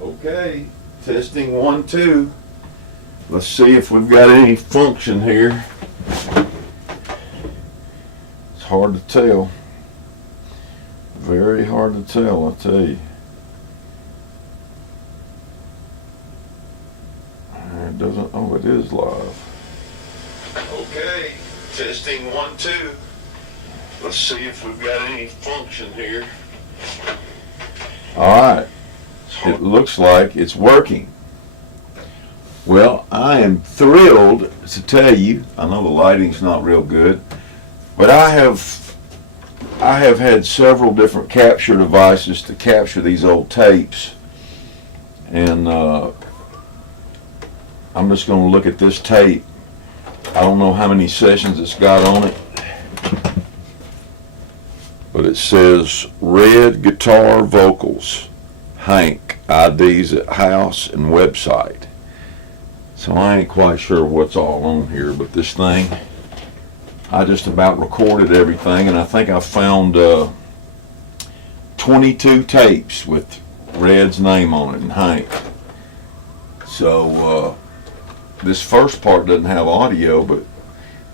Okay, testing 1, 2. Let's see if we've got any function here. It's hard to tell. Very hard to tell, I'll tell you. It doesn't, oh, it is live. Okay, testing 1, 2. Let's see if we've got any function here. All right, it looks like it's working. Well, I am thrilled to tell you, I know the lighting's not real good, but I have had several different capture devices to capture these old tapes, and I'm just going to look at this tape. I don't know how many sessions it's got on it, but it says Red Guitar Vocals, Hank, IDs at house and website. So I ain't quite sure what's all on here, but this thing, I just about recorded everything, and I think I found 22 tapes with Red's name on it and Hank. So this first part doesn't have audio, but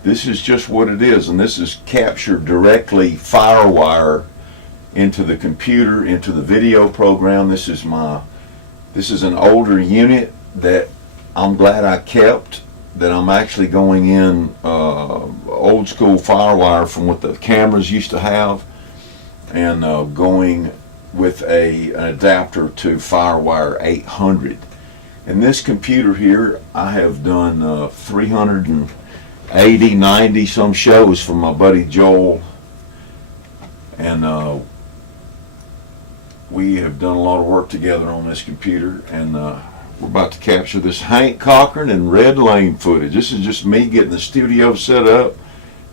this is just what it is, and this is captured directly FireWire into the computer, into the video program. This is an older unit that I'm glad I kept, that I'm actually going in old school FireWire from what the cameras used to have, and going with an adapter to FireWire 800. In this computer here, I have done 380, 90 some shows for my buddy Joel, and we have done a lot of work together on this computer, and we're about to capture this Hank Cochran and Red Lane footage. This is just me getting the studio set up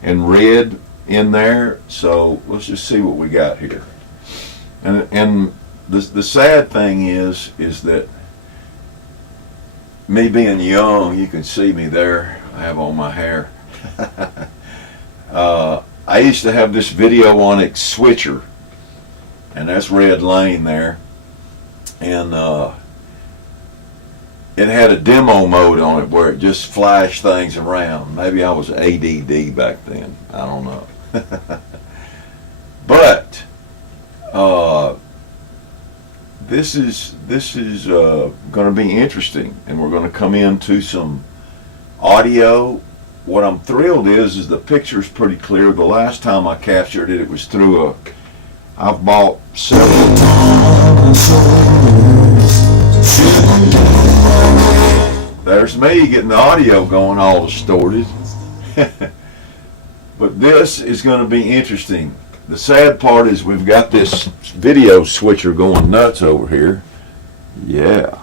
and Red in there, so let's just see what we got here. And the sad thing is that me being young, you can see me there, I have all my hair. I used to have this Videonics switcher, and that's Red Lane there, and it had a demo mode on it where it just flashed things around. Maybe I was ADD back then, I don't know. But this is going to be interesting, and we're going to come into some audio. What I'm thrilled is the picture's pretty clear. The last time I captured it, it was through I've bought several. There's me getting the audio going all distorted. But this is going to be interesting. The sad part is we've got this video switcher going nuts over here. Yeah.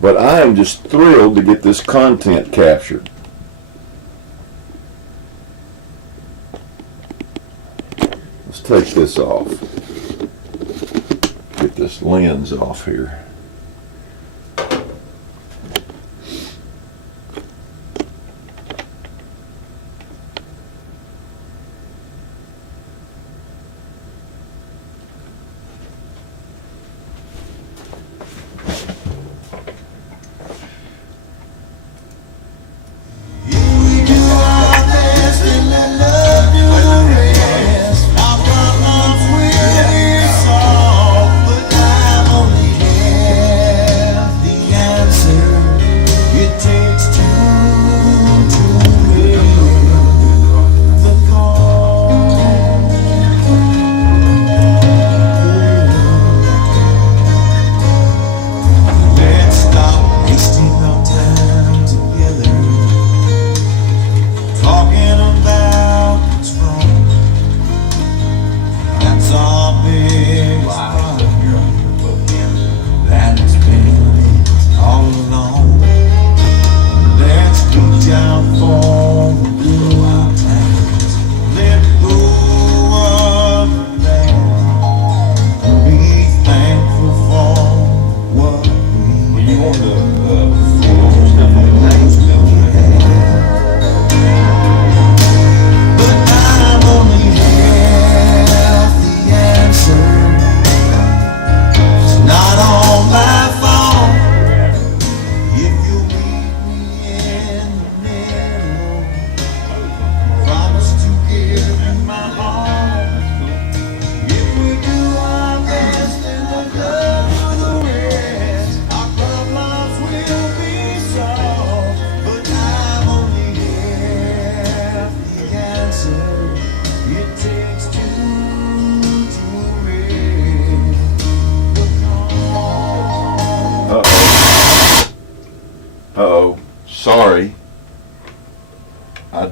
But I am just thrilled to get this content captured. Let's take this off. Get this lens off here.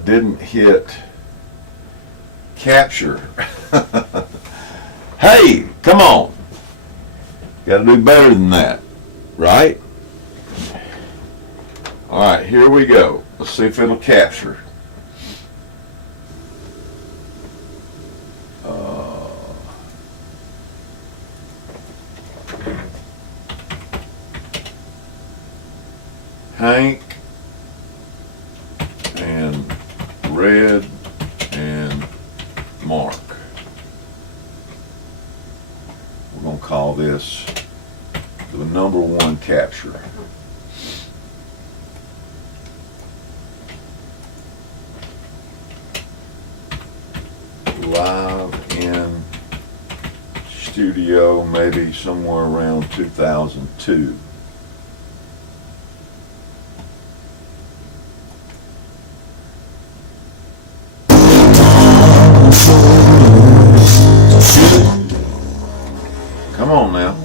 didn't hit capture. Hey, come on. Got to do better than that, right? All right, here we go. Let's see if it'll capture. Hank and Red and Mark. We're going to call this the number one capture. Live in studio, maybe somewhere around 2002. Come on now.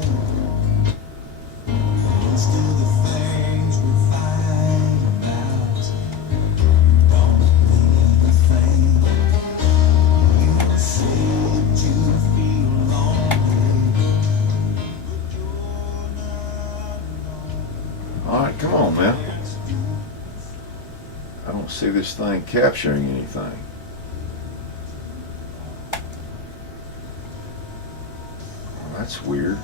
All right, come on now. I don't see this thing capturing anything. That's weird.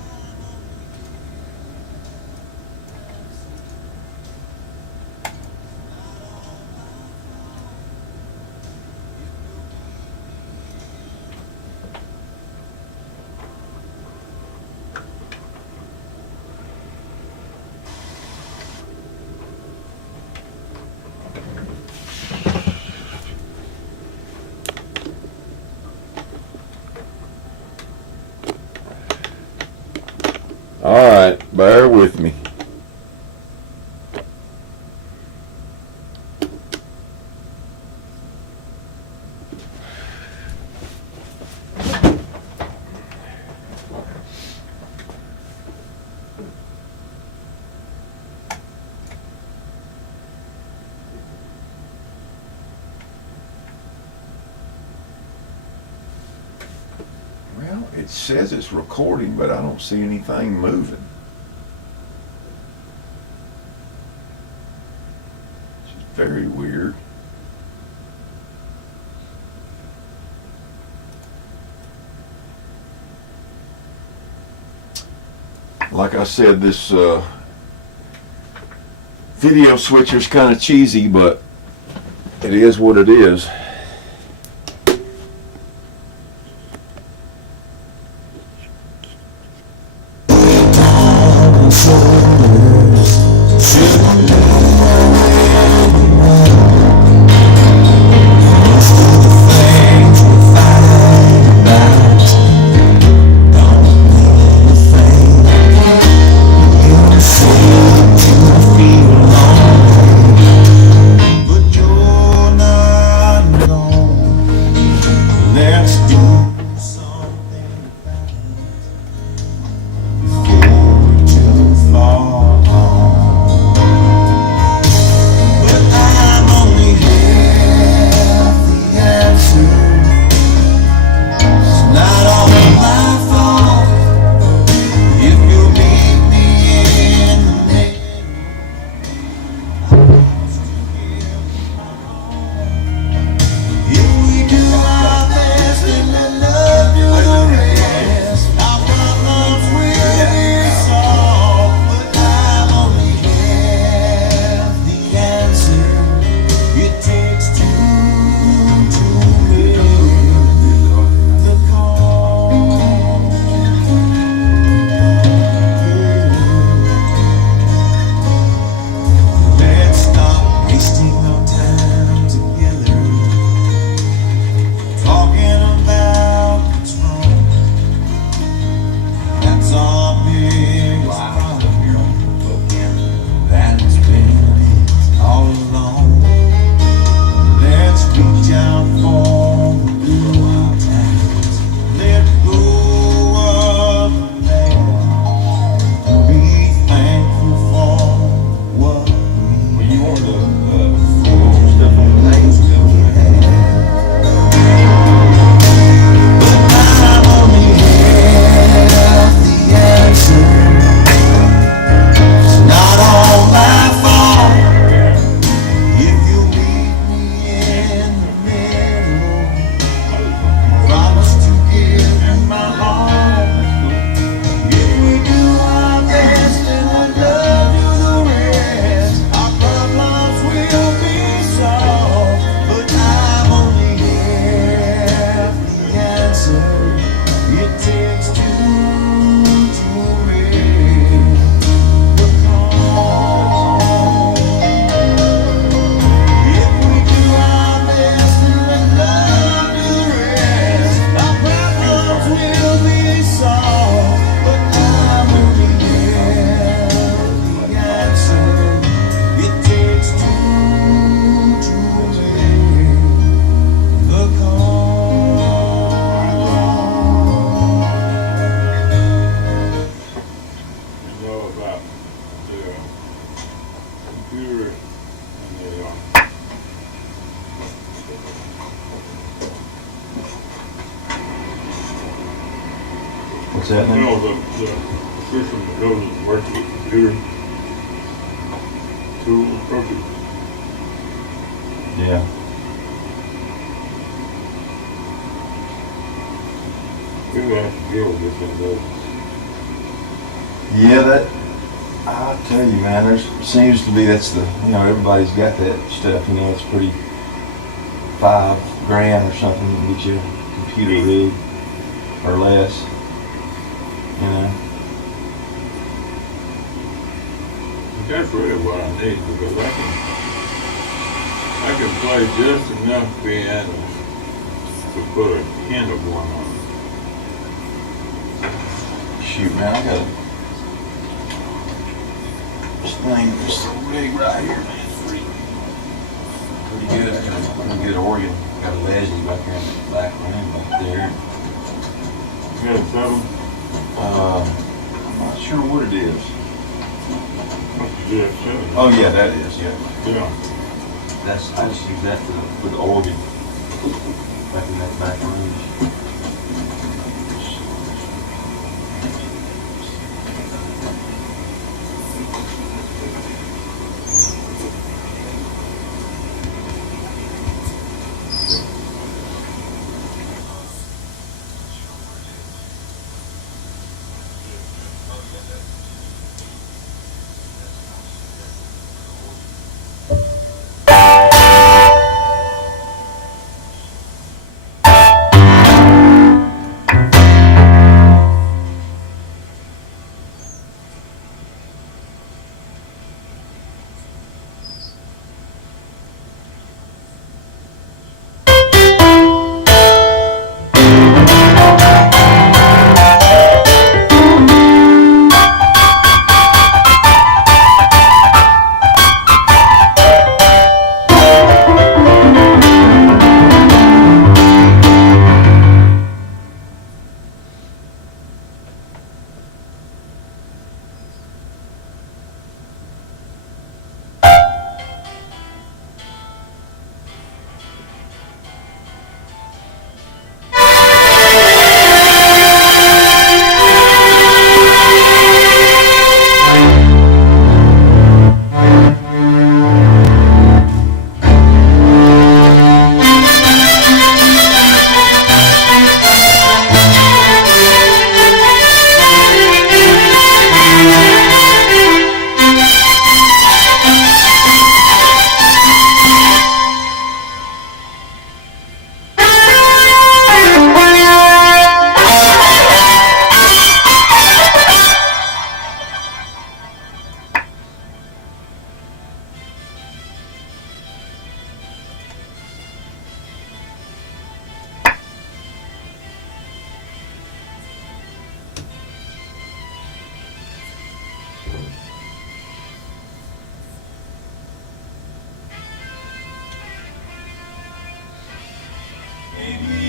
All right, bear with me. Well, it says it's recording, but I don't see anything moving. It's very weird. Like I said, this video switcher's kind of cheesy, but it is what it is. What's that You now? know, the system that goes and works with the computer, tool approaches. Yeah. We would have to deal with this in those. Yeah, that, I'll tell you, man, there seems to be, that's the, everybody's got that stuff, it's pretty, $5,000 or something to get you a computer rig, or less, But that's really what I need, because I can play just enough piano to put a hint of one on it. Shoot, man, I got this thing that's so big right here, man. It's pretty good. I got a pretty good organ. Got a Leslie back here in the back room back there. You got a 7? I'm not sure what it is. Must be a 7. Oh yeah, that is, yeah. Yeah. I just use that for the organ back in that back room.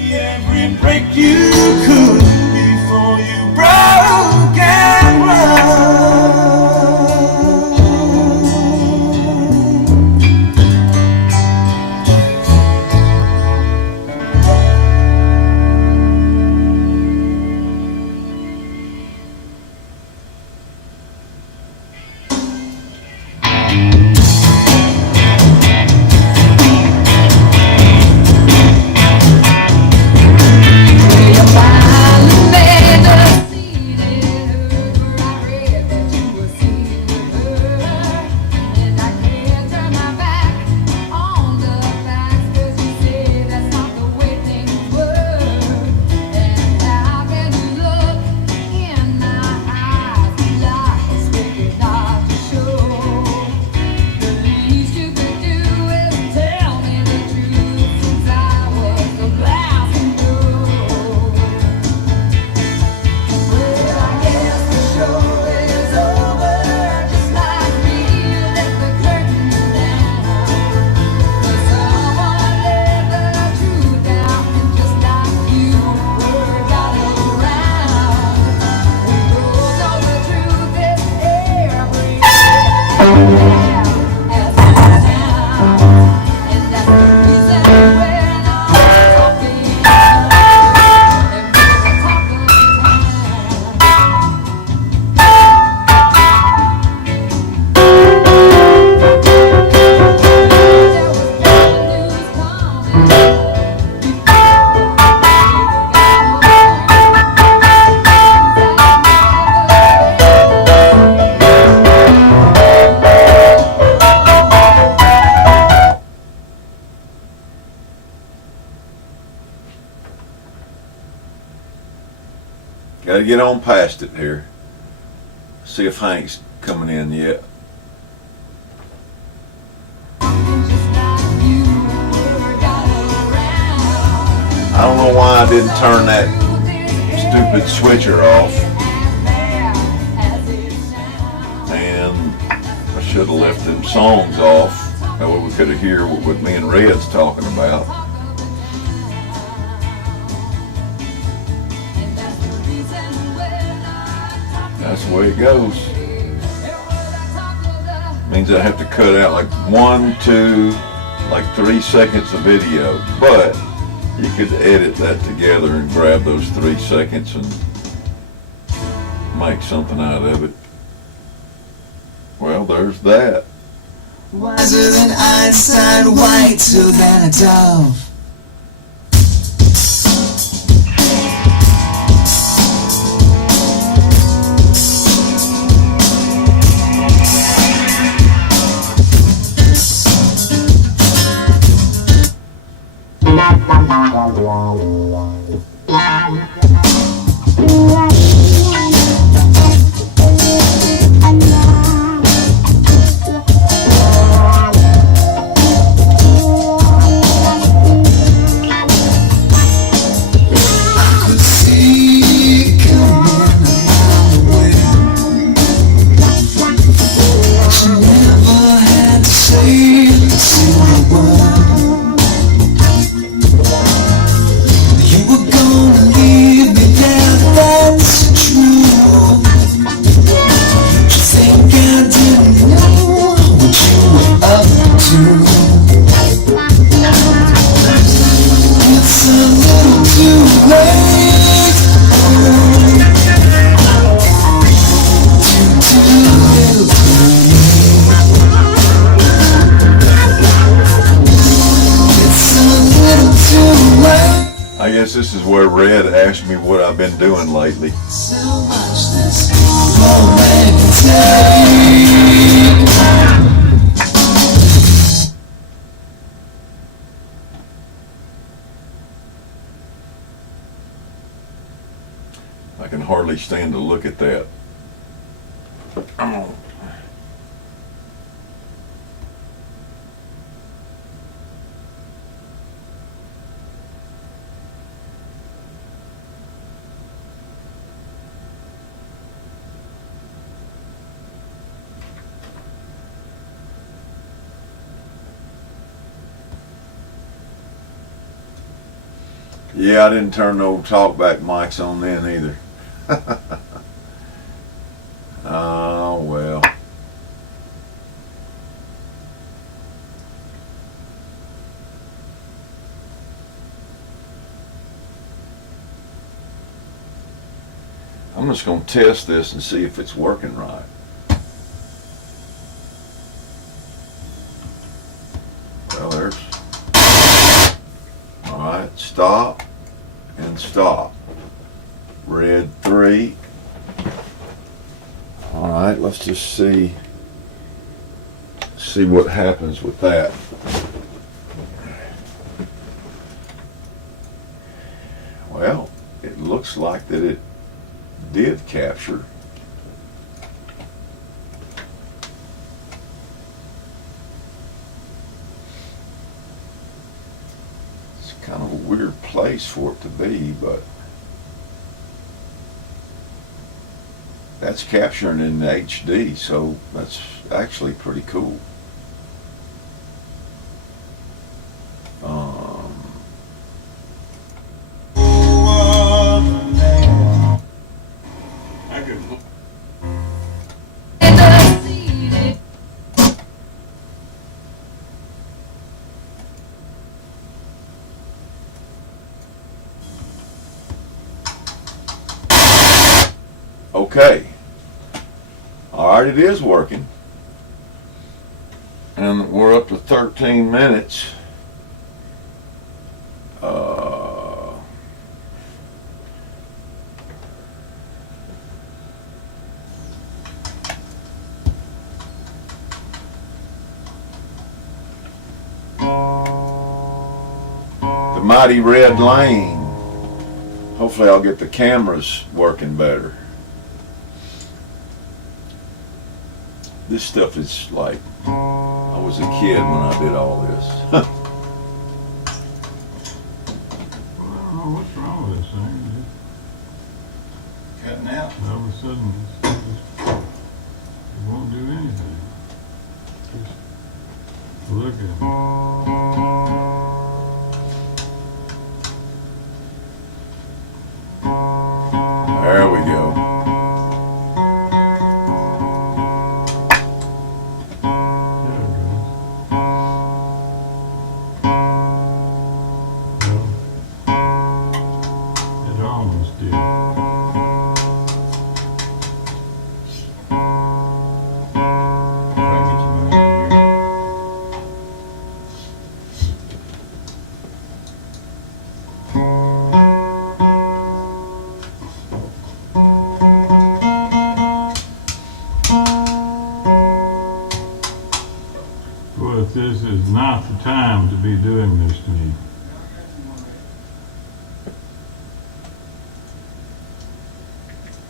Every break you could before you broke and run. Bye. get on past it here. See if Hank's coming in yet. I don't know why I didn't turn that stupid switcher off. And I should have left them songs off. That way we could have heard what me and Red's talking about. That's the way it goes. Means I have to cut out like 1, 2, like 3 seconds of video. But you could edit that together and grab those 3 seconds and make something out of it. Well, there's that. Wiser than Einstein, whiter than a dove. I guess this is where Red asked me what I've been doing lately. So much this moment can I can hardly stand to look at that. Yeah, I didn't turn no talkback mics on then either. Oh, well. I'm just going to test this and see if it's working right. Well, there's... Alright, stop and stop. Red 3. Alright, let's just see what happens with that. Well, it looks like that it did capture. It's kind of a weird place for it to be, but that's capturing in HD, so that's actually pretty cool. I could look. Okay. Alright, it is working. And we're up to 13 minutes. The Mighty Red Lane Hopefully I'll get the cameras working better. This stuff is like I was a kid when I did all this. I don't know what's wrong with this thing. Cutting out. All of a sudden, it won't do anything. Just look at it. There we go. There it goes. Well, it almost did. Try and get your money in here. Well, if this is not the time to be doing this to me.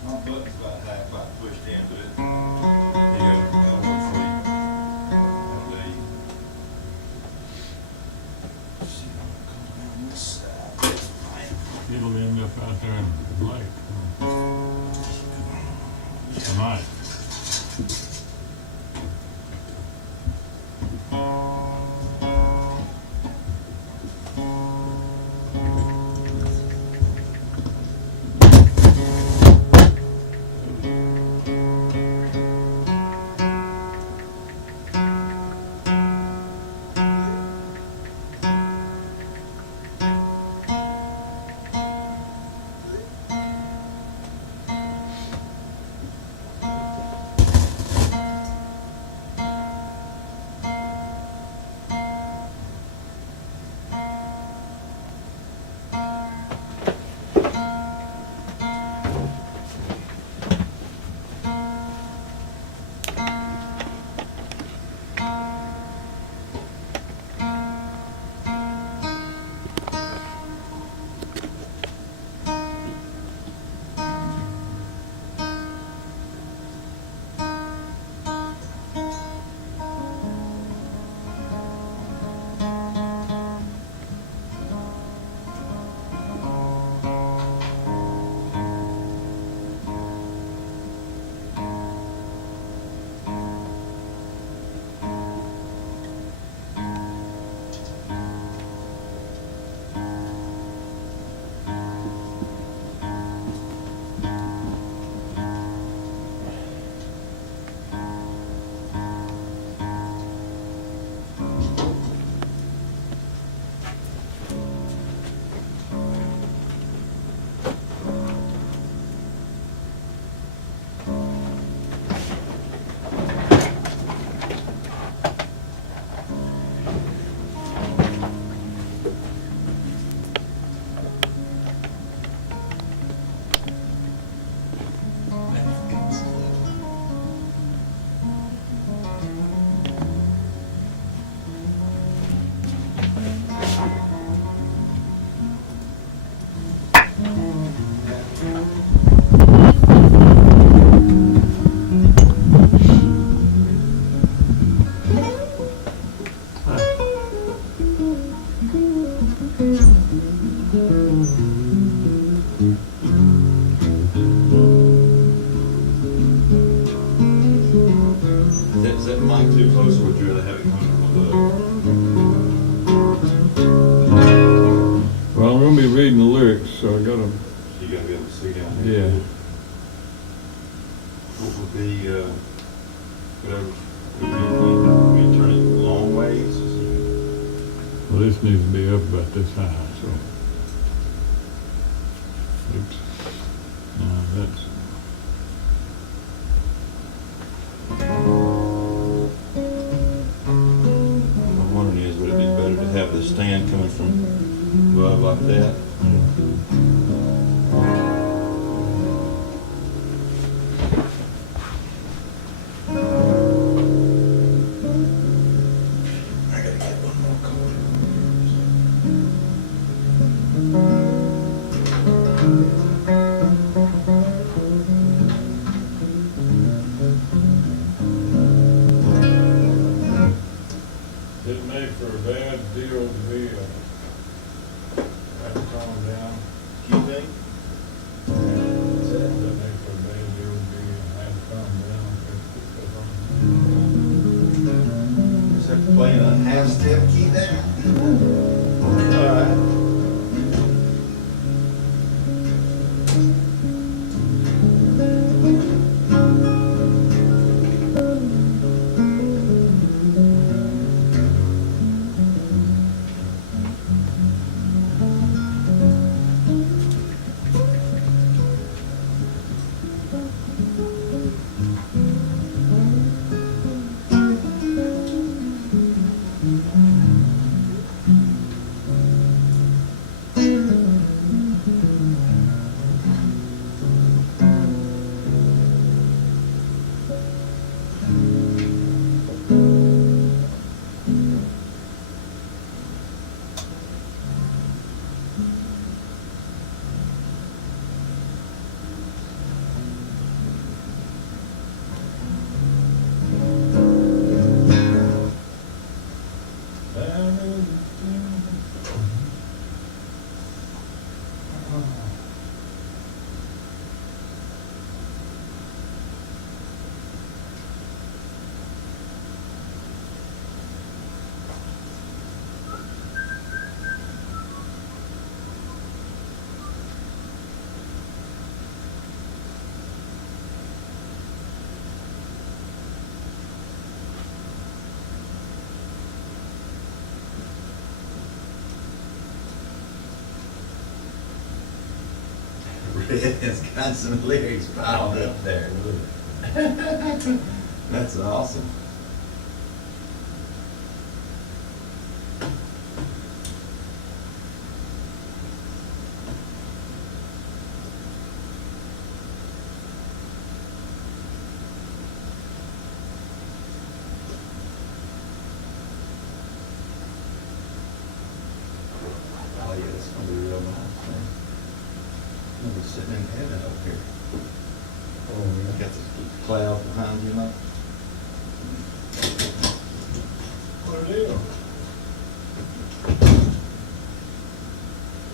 My button's about half pushed in, but it. Here you go. Got one for you. That'll do you. See how it comes down this side. It'll end up out there in the lake tonight. Is that mic too close, or would you rather have it coming from above? Well, I'm gonna be reading the lyrics, so I gotta, You gotta be able to see down here. yeah. What would be, whatever, what do you think? We turn it long ways? Well, this needs to be up about this high, so. Oops. No, that's. What I'm wondering is, would it be better to have the stand coming from above like that? I gotta get one more color. playing a half step key there. Alright. It's got some lyrics piled up there. That's awesome. Oh yeah, it's gonna be real nice, man. I'm gonna be sitting in heaven up here. Oh, yeah. Got the cloud behind you, like. What it is?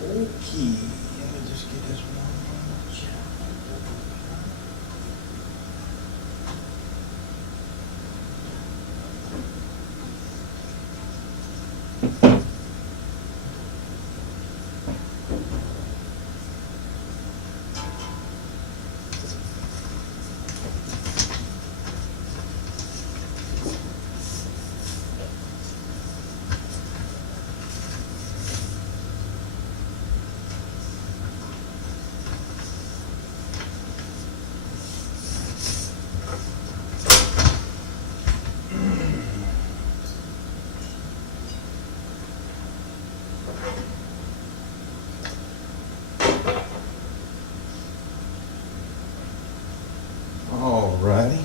Okay, let me just get this one more check. Alrighty.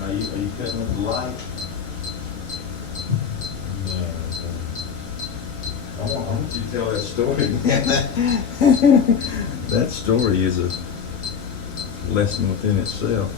Are you cutting with the light? I want you to tell that story, man. That story is a lesson within itself.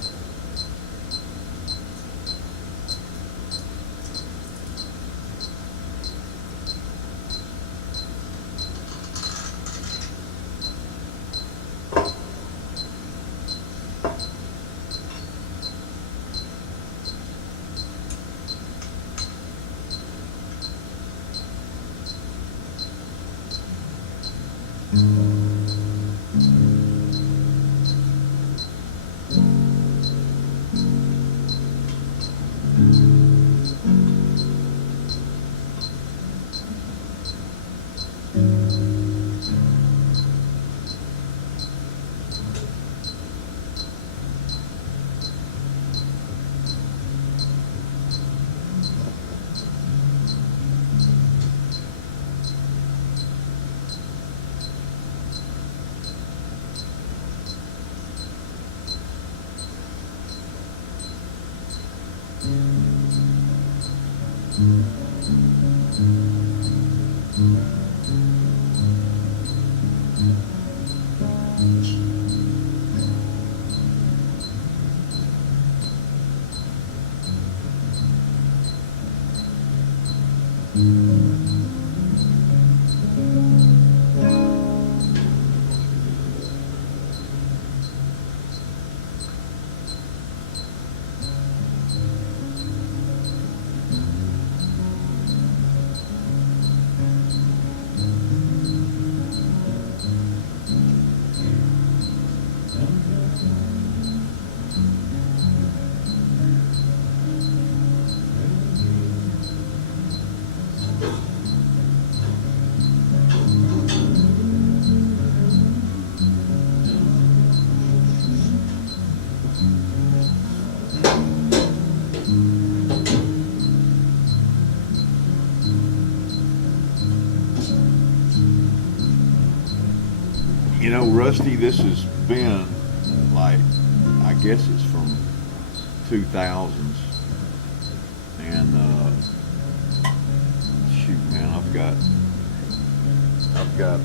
You know, Rusty, this has been like, I guess it's from 2000s. And, shoot, man, I've got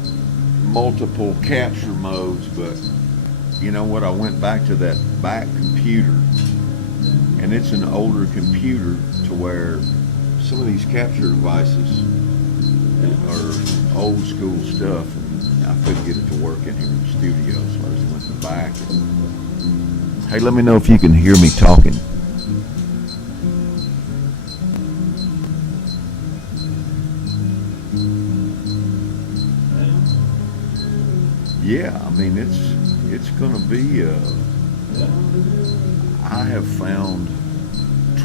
multiple capture modes, but you know what? I went back to that back computer, and it's an older computer to where some of these capture devices are old school stuff. I couldn't get it to work in here in the studio, so I just went to the back. Hey, let me know if you can hear me talking. Yeah, I mean, it's gonna be, I have found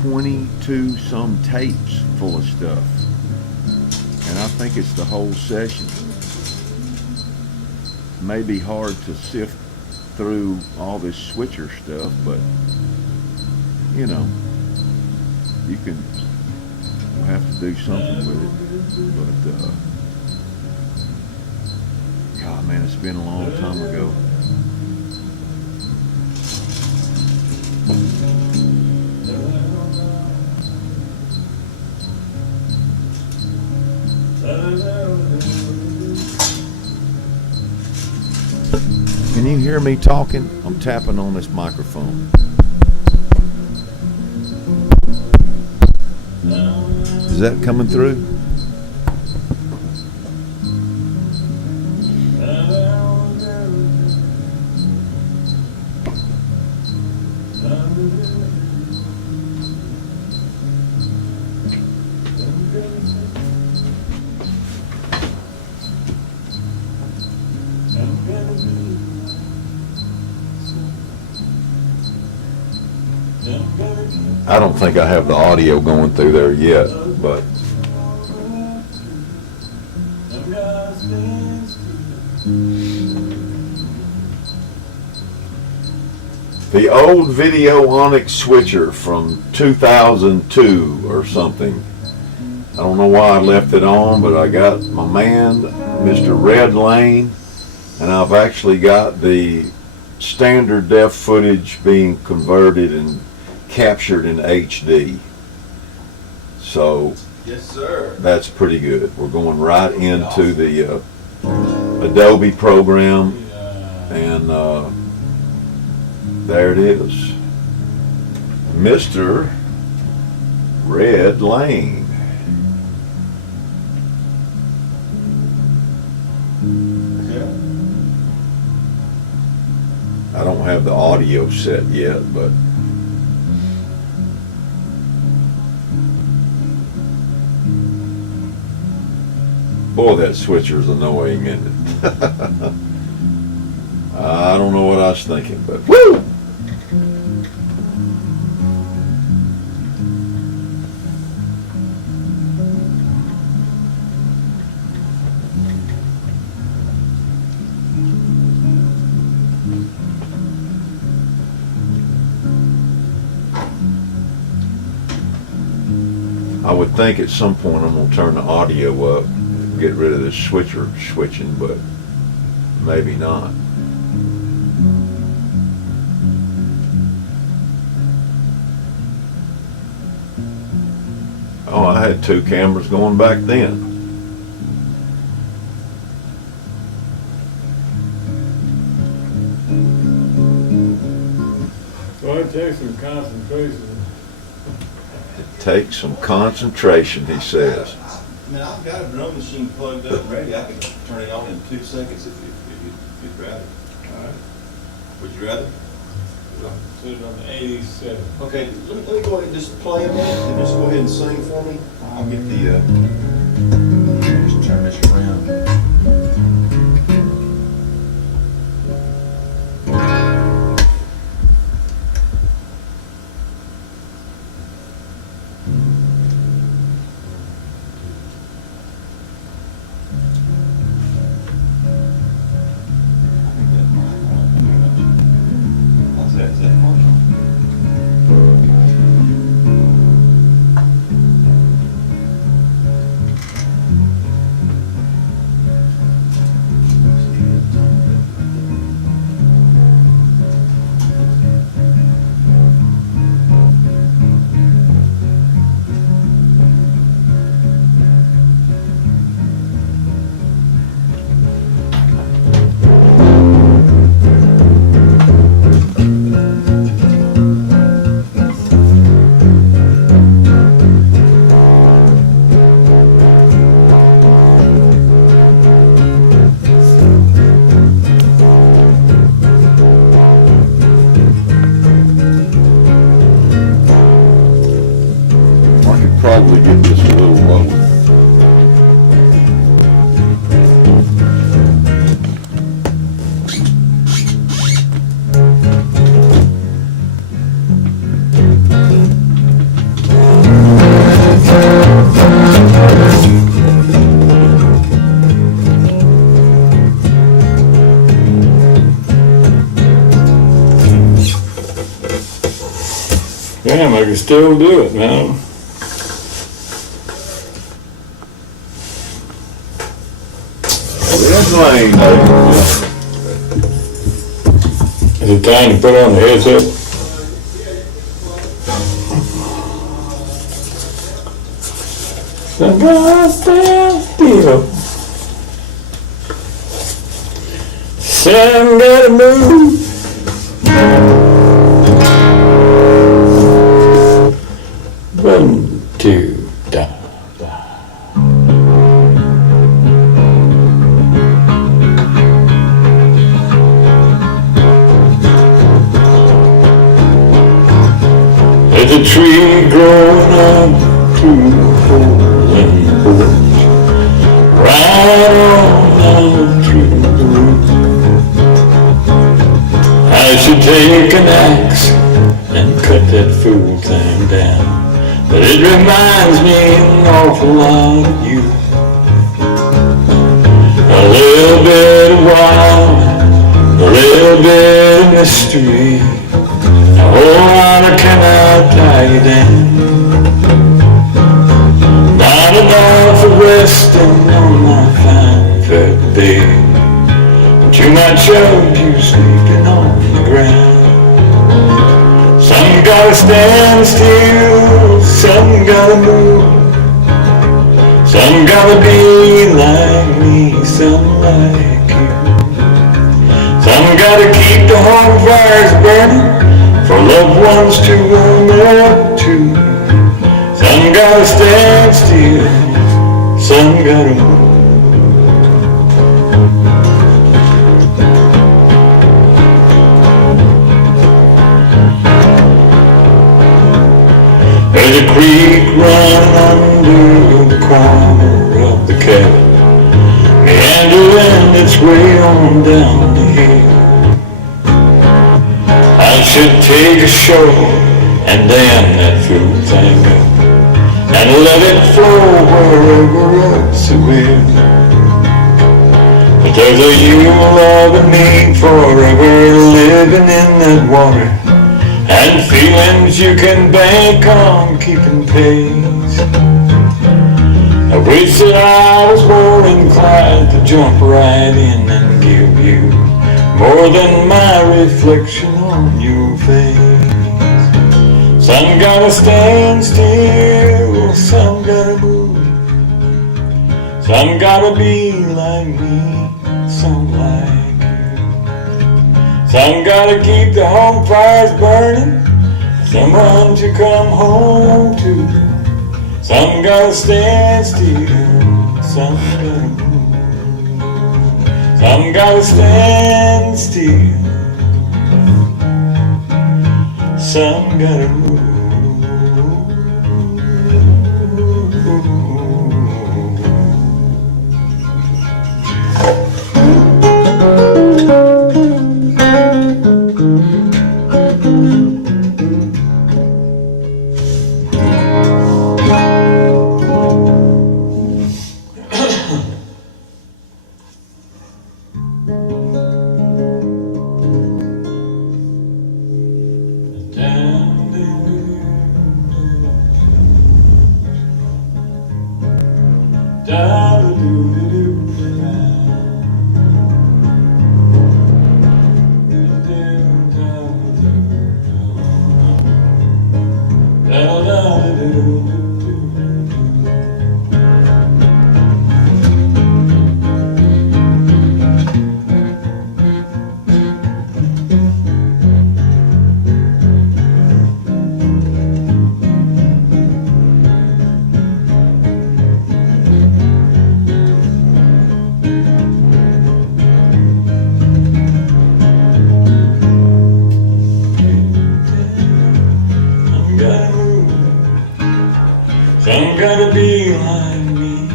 22 some tapes full of stuff, and I think it's the whole session. May be hard to sift through all this switcher stuff, but you know, we'll have to do something with it. But God, man, it's been a long time ago. Can you hear me talking? I'm tapping on this microphone. Is that coming through? I don't think I have the audio going through there yet, but the old Videonics switcher from 2002 or something. I don't know why I left it on, but I got my man, Mr. Red Lane, and I've actually got the standard def footage being converted and captured in HD. So Yes, sir. that's pretty good. We're going right into the Adobe program, and there it is. Mr. Red Lane. I don't have the audio set yet, but boy, that switcher's annoying, isn't it? I don't know what I was thinking, but woo! I would think at some point I'm going to turn the audio up, get rid of this switcher switching, but maybe not. Oh, I had 2 cameras going back then. Well, it takes some concentration. It takes some concentration, he says. I mean, I've got a drum machine plugged up and ready. I can turn it on in 2 seconds if you'd rather. All right. Would you rather? Put it on 87. Okay, let me go ahead and just play a minute and just go ahead and sing for me. I'll get the, just turn this around. Is that Probably get this a little lower. Damn, I can still do it, man. Red Lane, Is it time to put on the headset? I'm gonna stand still. Sam gotta move. One, two, down. There's a tree growing up through the hole in the porch, right on down through the roots. I should take an axe and cut that fool thing down, but it reminds me an awful lot of you. A little bit of wild, a little bit of mystery. Oh, I cannot tie you down. Not enough of resting on my fine feathered bed. Too much of you sleeping on the ground. Some gotta stand still, some gotta move. Some gotta be like me, some like you. Some gotta keep the home fires burning for loved ones to warm up to. Some gotta stand still, some gotta move. There's a creek running under the corner of the cabin, meandering its way on down the hill. I should take a shovel and dam that fool thing up and let it flow wherever else it will. But there's a you loving me forever living in that water, and feelings you can bank on keeping pace. I wish that I was more inclined to jump right in and give you more than my reflection on your face. Some gotta stand still, some gotta move. Some gotta be like me, some like you. Some gotta keep the home fires burning, someone to come home to. Some gotta stand still, some gotta move. Some gotta stand still, some gotta move. Some gotta be like me,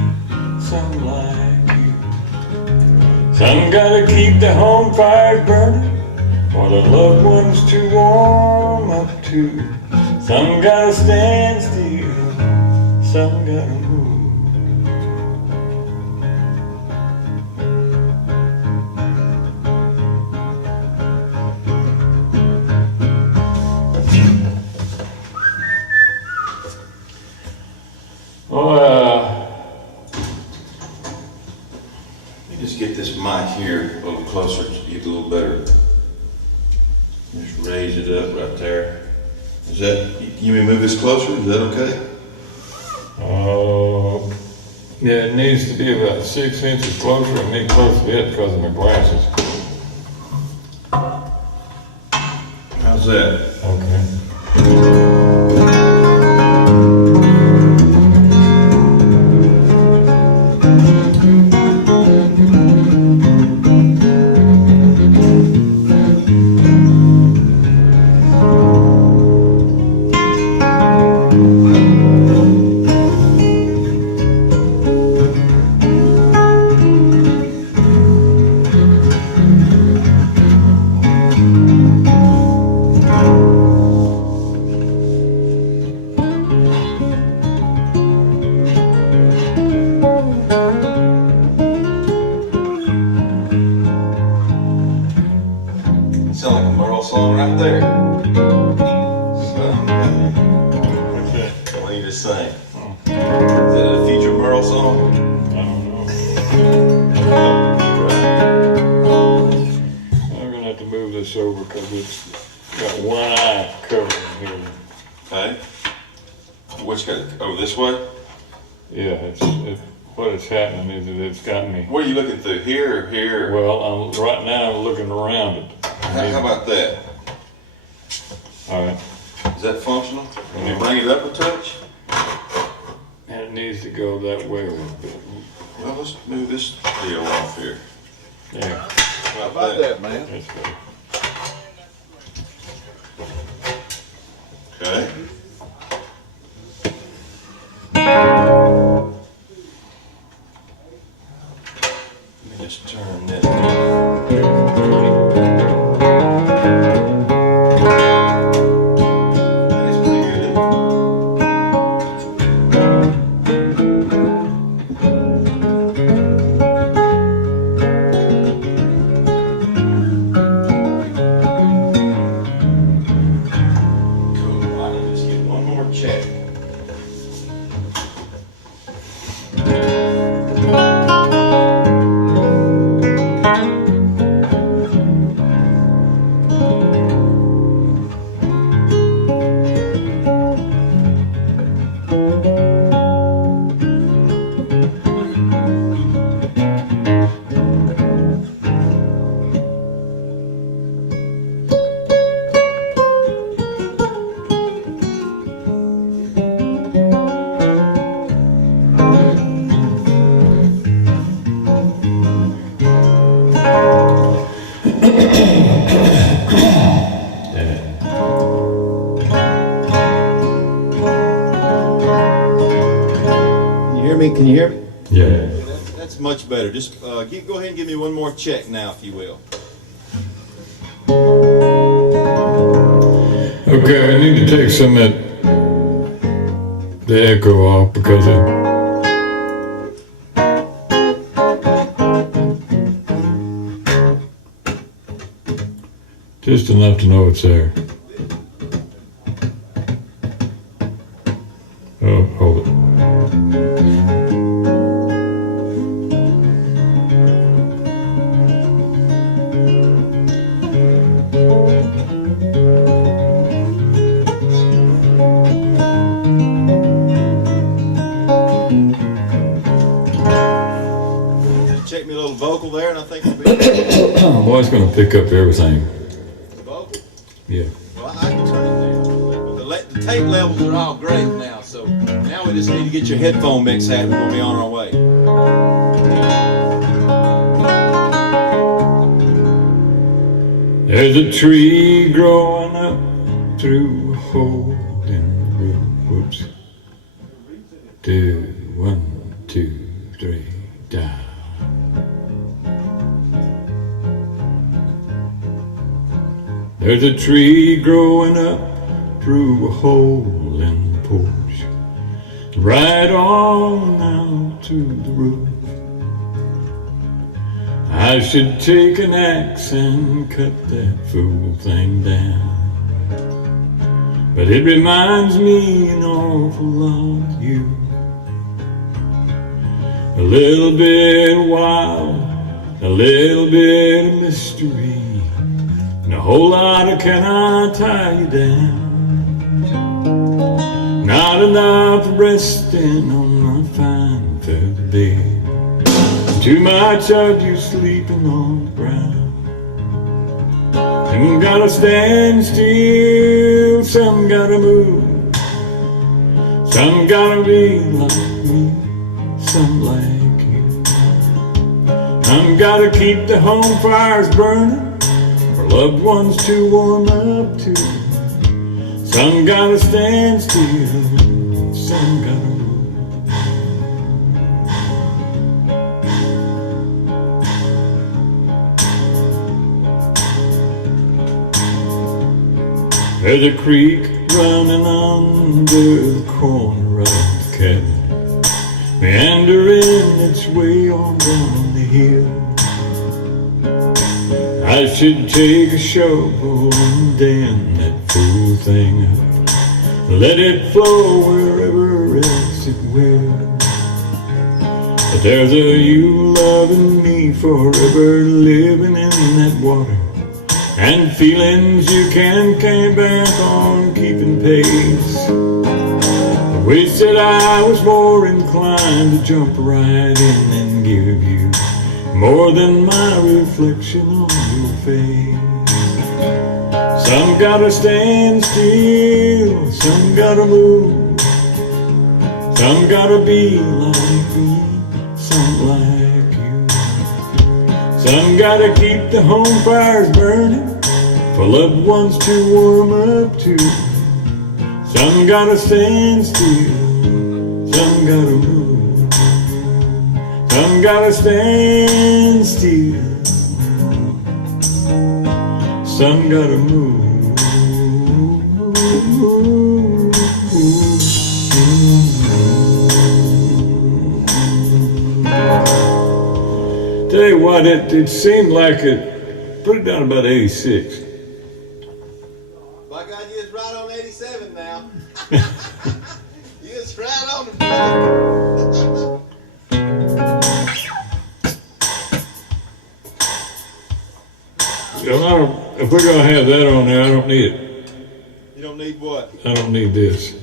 some like you. Some gotta keep the home fires burning for the loved ones to warm up to. Some gotta stand still, some gotta move. Let me just get this mic here a little closer to you, a little better. Just raise it up right there. Is that, you may move this closer, is that okay? Yeah, it needs to be about 6 inches closer. I need close to it because of my glasses. How's that? Okay. Sound like a Merle song right there. What's that? What do you just sang? Is that a future Merle song? I don't know. I'm gonna have to move this over because it's got one eye covered in here. Okay. Which got, oh, this way? Yeah, what is happening is that it's got me. What are you looking through, here or here? Well, right now I'm looking around it. How about that? All right. Is that functional? Can you bring it up a touch? And it needs to go that way a little bit. Well, let's move this deal off here. Yeah, How about that, man? that's good. Okay. Let me just turn this. That's pretty good, isn't it? Cool. I can just get can you hear me? Yeah. That's much better. Just go ahead and give me one more check now, if you will. Okay, I need to take some of the echo off because just enough to know it's there. Oh, hold it. Check me a little vocal there, and I think it'll be Boy, it's going to pick up everything. the vocal. Yeah. Well, I can turn it down. The tape levels are all great now, so now we just need to get your headphone mix happening. We'll be on our way. There's a tree growing up through a hole in the roof. Whoops. 2, 1, 2, 3, down. There's a tree growing up through a hole in the porch, right on out to the roof. I should take an axe and cut that fool thing down, but it reminds me an awful lot of you. A little bit wild, a little bit of mystery, and a whole lot of can I tie you down. Not enough resting on my fine feather bed, too much of you sleeping on the ground. And gotta stand still, some gotta move, some gotta be like me, some like you. Some gotta keep the home fires burning, for loved ones to warm up to. Some gotta stand still, some gotta move. There's a creek running under the corner of the cabin, meandering its way on down the hill. I should take a shovel and dam that fool thing up, let it flow wherever else it will. But there's a you loving me forever, living in that water, and feelings you can't back on keeping pace. I wish that I was more inclined to jump right in and give you more than my reflection on your face. Some gotta stand still, some gotta move, some gotta be like me, some like you. Some gotta keep the home fires burning, for loved ones to warm up to. Some gotta stand still, some gotta move, some gotta stand still, some gotta move. Tell you what, it seemed like it, put it down about 86. By God, you was right on 87 now. You was right on the If we're gonna have that on there, I don't need it. You don't need what? I don't need this.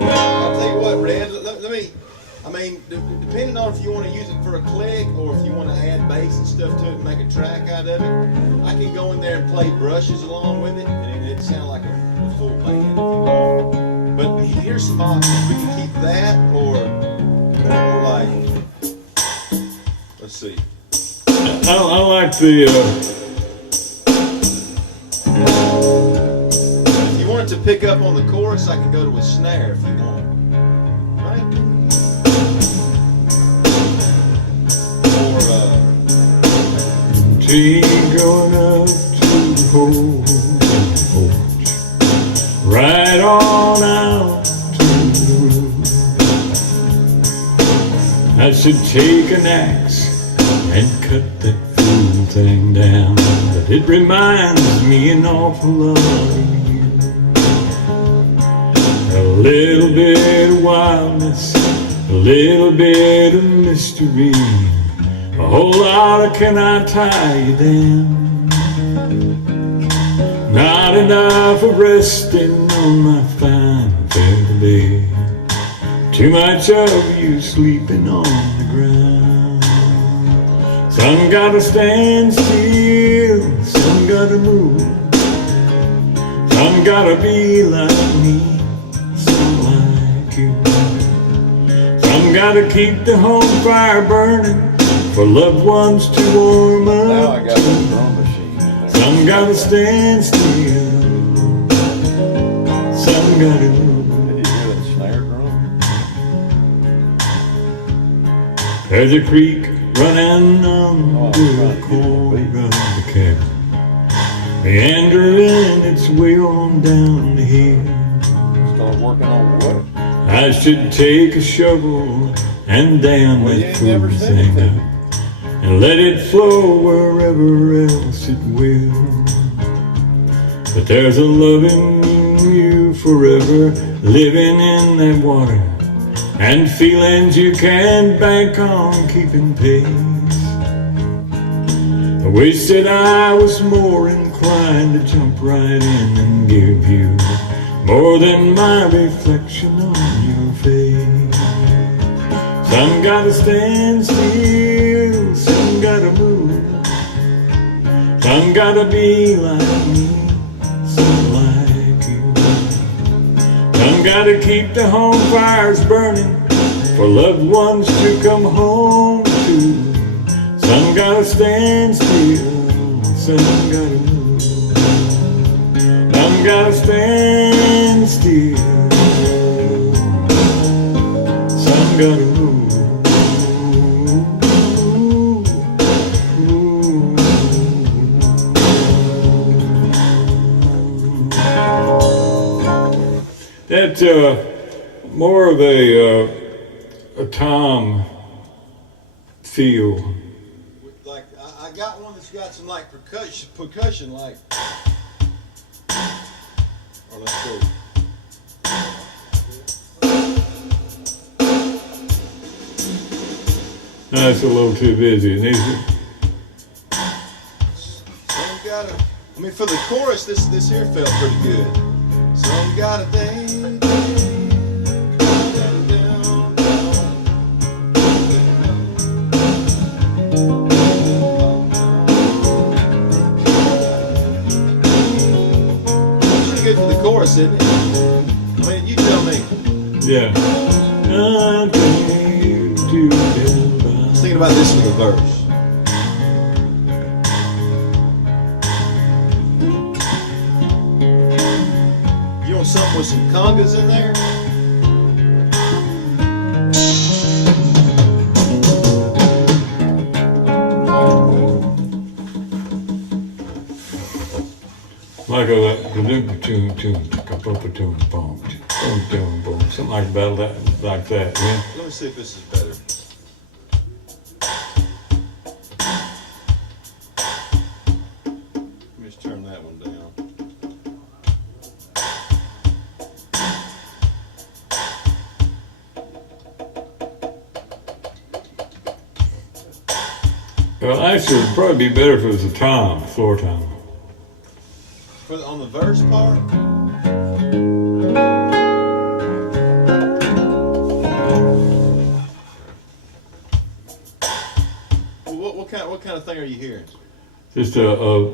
I'll tell you what, Red, let me, I mean, depending on if you want to use it for a click or if you want to add bass and stuff to it and make a track out of it, I can go in there and play brushes along with it, and it'd sound like a full band if you want. But here's some options. We can keep that or like, let's see. I like the, If you want it to pick up on the chorus, I can go to a snare if you want. Right? tree going up to the porch, right on out to the roof. I should take an axe and cut that fool thing down, but it reminds me an awful lot of you. A little bit of wildness, a little bit of mystery, a whole lot of can I tie you down. Not enough of resting on my fine feather bed, too much of you sleeping on the ground. Some gotta stand still, some gotta move, some gotta be like me, some like you. Some gotta keep the home fire burning for loved ones to warm up. Now I got that drum machine in there. Some gotta stand still, some gotta move. Did you hear that snare drum? There's a creek running under the corner of the cabin, meandering its way on down the hill. Start working on what? I should take a shovel and dam Well, you that ain't never fool said thing anything. up and let it flow wherever else it will. But there's a loving you forever living in that water, and feelings you can't bank on keeping pace. I wish that I was more inclined to jump right in and give you more than my reflection on your face. Some gotta stand still, some gotta move, some gotta be like me, some like you. Some gotta keep the home fires burning for loved ones to come home to. Some gotta stand still, some gotta move, some gotta stand still, some gotta move. That's more of a tom feel. Like I got one that's got some like percussion like. Or let's go. That's a little too busy. It needs to- Some got a. I mean, for the chorus, this here felt pretty good. Some got a thing. Good for the chorus, isn't it? I mean, you tell me. yeah. Nothing to I was thinking about this for the verse. You want something with some congas in there? like a something like that. Yeah. Let me see if this is better. Let me just turn that one down. Well, actually, it'd probably be better if it was a tom, floor tom. On the verse part? Well, what kind of thing are you hearing? Just a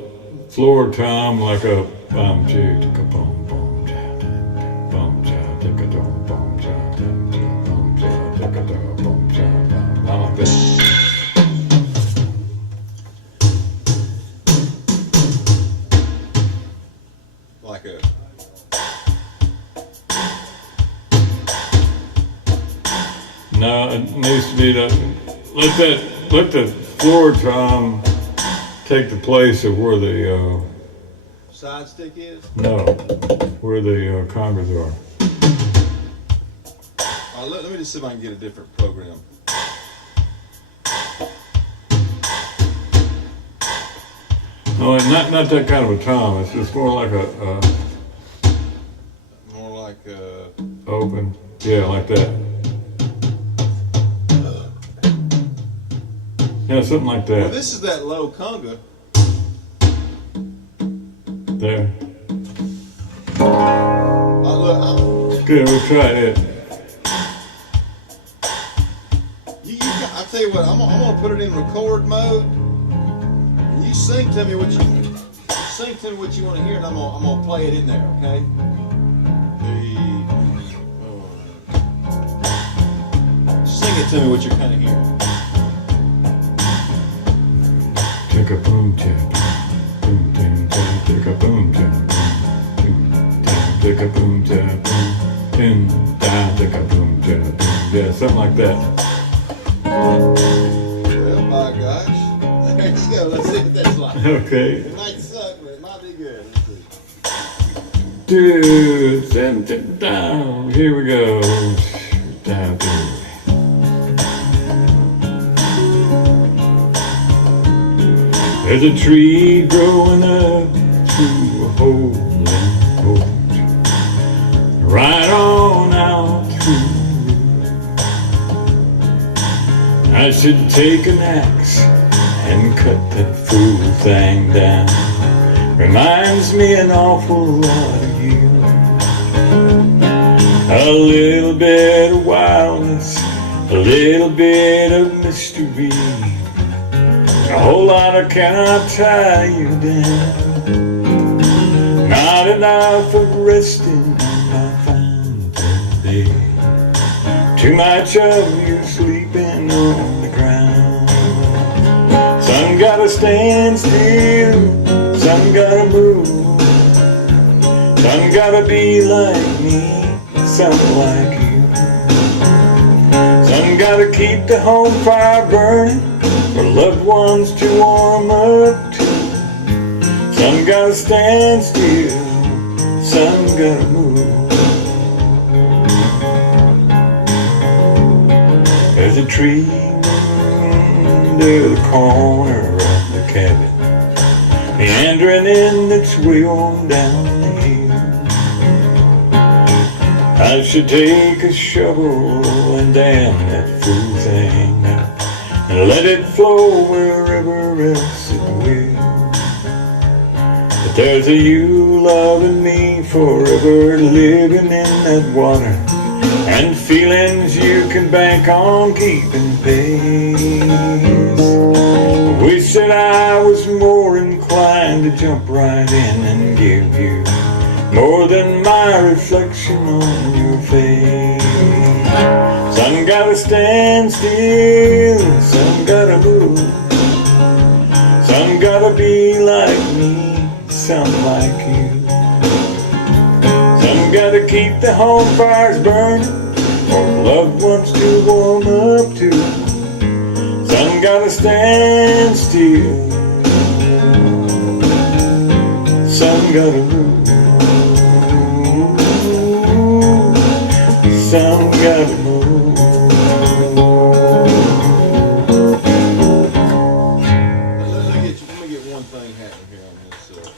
floor tom, like a bum choo ticka bum bum cha ticka dum bum cha ticka bum cha. I like that. Like a. No, it needs to be let the floor tom take the place of where the Side stick is? no, where the congas are. Let me just see if I can get a different program. No, not that kind of a tom. It's just more like a More like open. Yeah, like that. Yeah, something like well, that. this is that low conga. There. Look, Good, we'll try it. I tell you what, I'm gonna put it in record mode, and you sing to me what you want to hear, and I'm gonna play it in there, okay? Sing it to me what you're kind of hearing. Take a boom tap, boom tap, tap, take a boom tap, boom tap, take a boom tap, boom tap, take a boom tap, boom. Yeah, something like that. Well, my gosh, there you go. Let's see what that's like. Okay. It might suck, but it might be good. Let's see. Dude, send it down. Here we go. Down, dude. There's a tree growing up through a hole in the boat, right on out through. I should take an axe and cut that fool thing down. Reminds me an awful lot of you. A little bit of wildness, a little bit of mystery. A whole lot of cannot tie you down. Not enough of resting on my fine bed. Too much of you sleeping on the ground. Some gotta stand still, some gotta move. Some gotta be like me, some like you. Some gotta keep the home fire burning for loved ones to warm up to. Some gotta stand still, some gotta move. There's a tree under the corner of the cabin, meandering in its way on down the hill. I should take a shovel and dam that fool thing up and let it flow wherever else it will. But there's a you loving me forever, living in that water, and feelings you can bank on keeping pace. I wish that I was more inclined to jump right in and give you more than my reflection on your face. Some gotta stand still, some gotta move. Some gotta be like me, some like you. Some gotta keep the home fires burning for loved ones to warm up to. Some gotta stand still, some gotta move. Some gotta move. Let me get one thing happening here on this.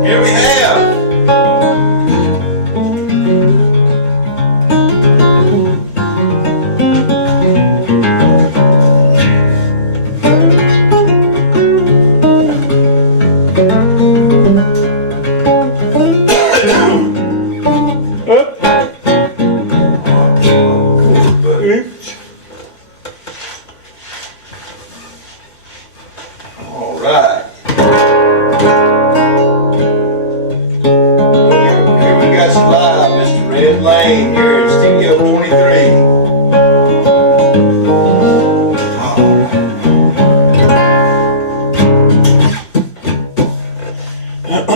Here we have Put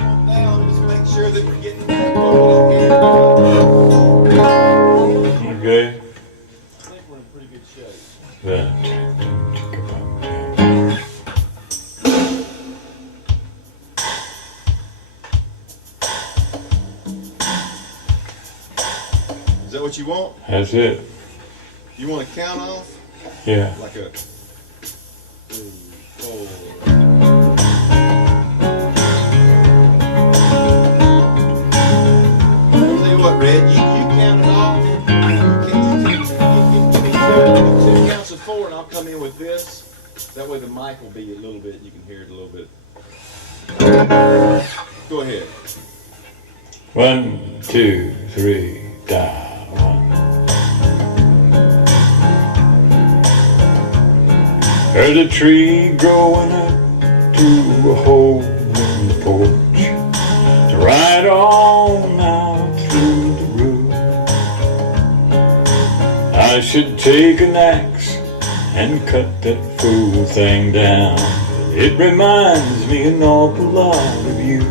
one down, just make sure that we're getting back over here. Okay. I think we're in pretty good shape. Is that what you want? That's it. You want to count off? Yeah. Like a 2, 4. I'll tell you what, Red, you count it off. Give me two counts of 4 and I'll come in with this. That way the mic will be a little bit, you can hear it a little bit. Go ahead. 1, 2, 3, dial. 1. Heard a tree growing up to a hole in the porch, to ride on out through the roof. I should take an axe and cut that fool thing down. It reminds me an awful lot of you.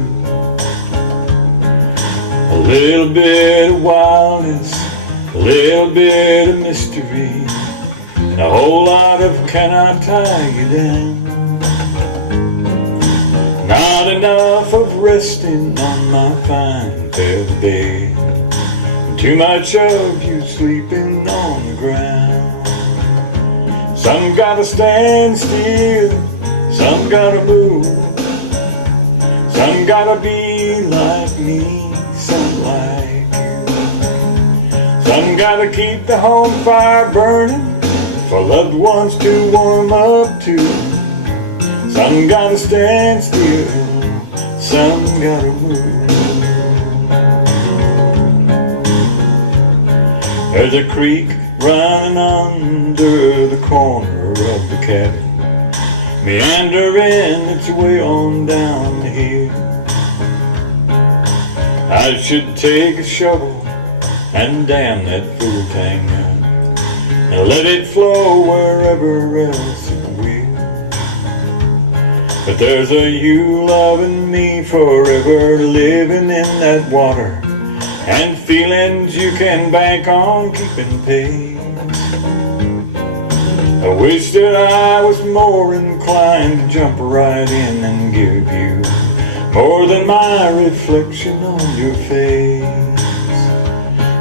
A little bit of wildness, a little bit of mystery, and a whole lot of can I tie you down. Not enough of resting on my fine feather bed, and too much of you sleeping on the ground. Some gotta stand still, some gotta move, some gotta be like me, some like you. Some gotta keep the home fire burning for loved ones to warm up to. Some gotta stand still, some gotta move. There's a creek running under the corner of the cabin, meandering its way on down the hill. I should take a shovel and dam that fool thing up, and let it flow wherever else it will. But there's a you loving me forever, living in that water, and feelings you can bank on keeping pace. I wish that I was more inclined to jump right in and give you more than my reflection on your face.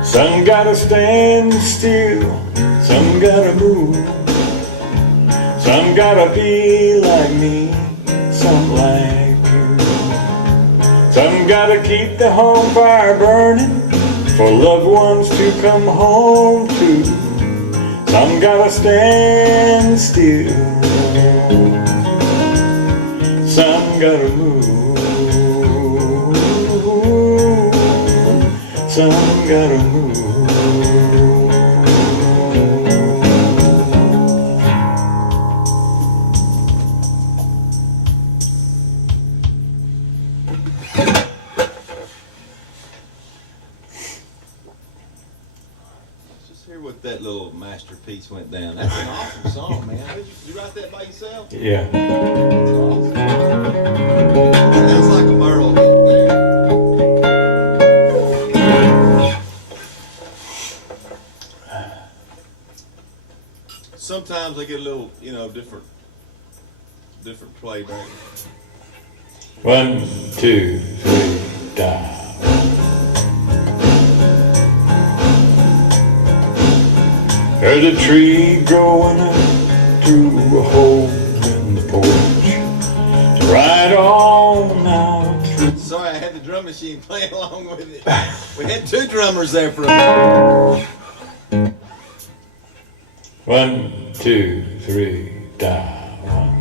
Some gotta stand still, some gotta move, some gotta be like me, some like you. Some gotta keep the home fire burning for loved ones to come home to. Some gotta stand still, some gotta move, some gotta move. Hear what that little masterpiece went down. That's an awesome song, man. Did you write that by yourself? Yeah. That's awesome. Sounds like a Merle hit there. Sometimes they get a little, different playback. 1, 2, 3, dial. There's a tree growing up through a hole in the porch, to ride on out through. Sorry, I had the drum machine playing along with it. We had 2 drummers there for a minute. 1, 2, 3, dial. 1.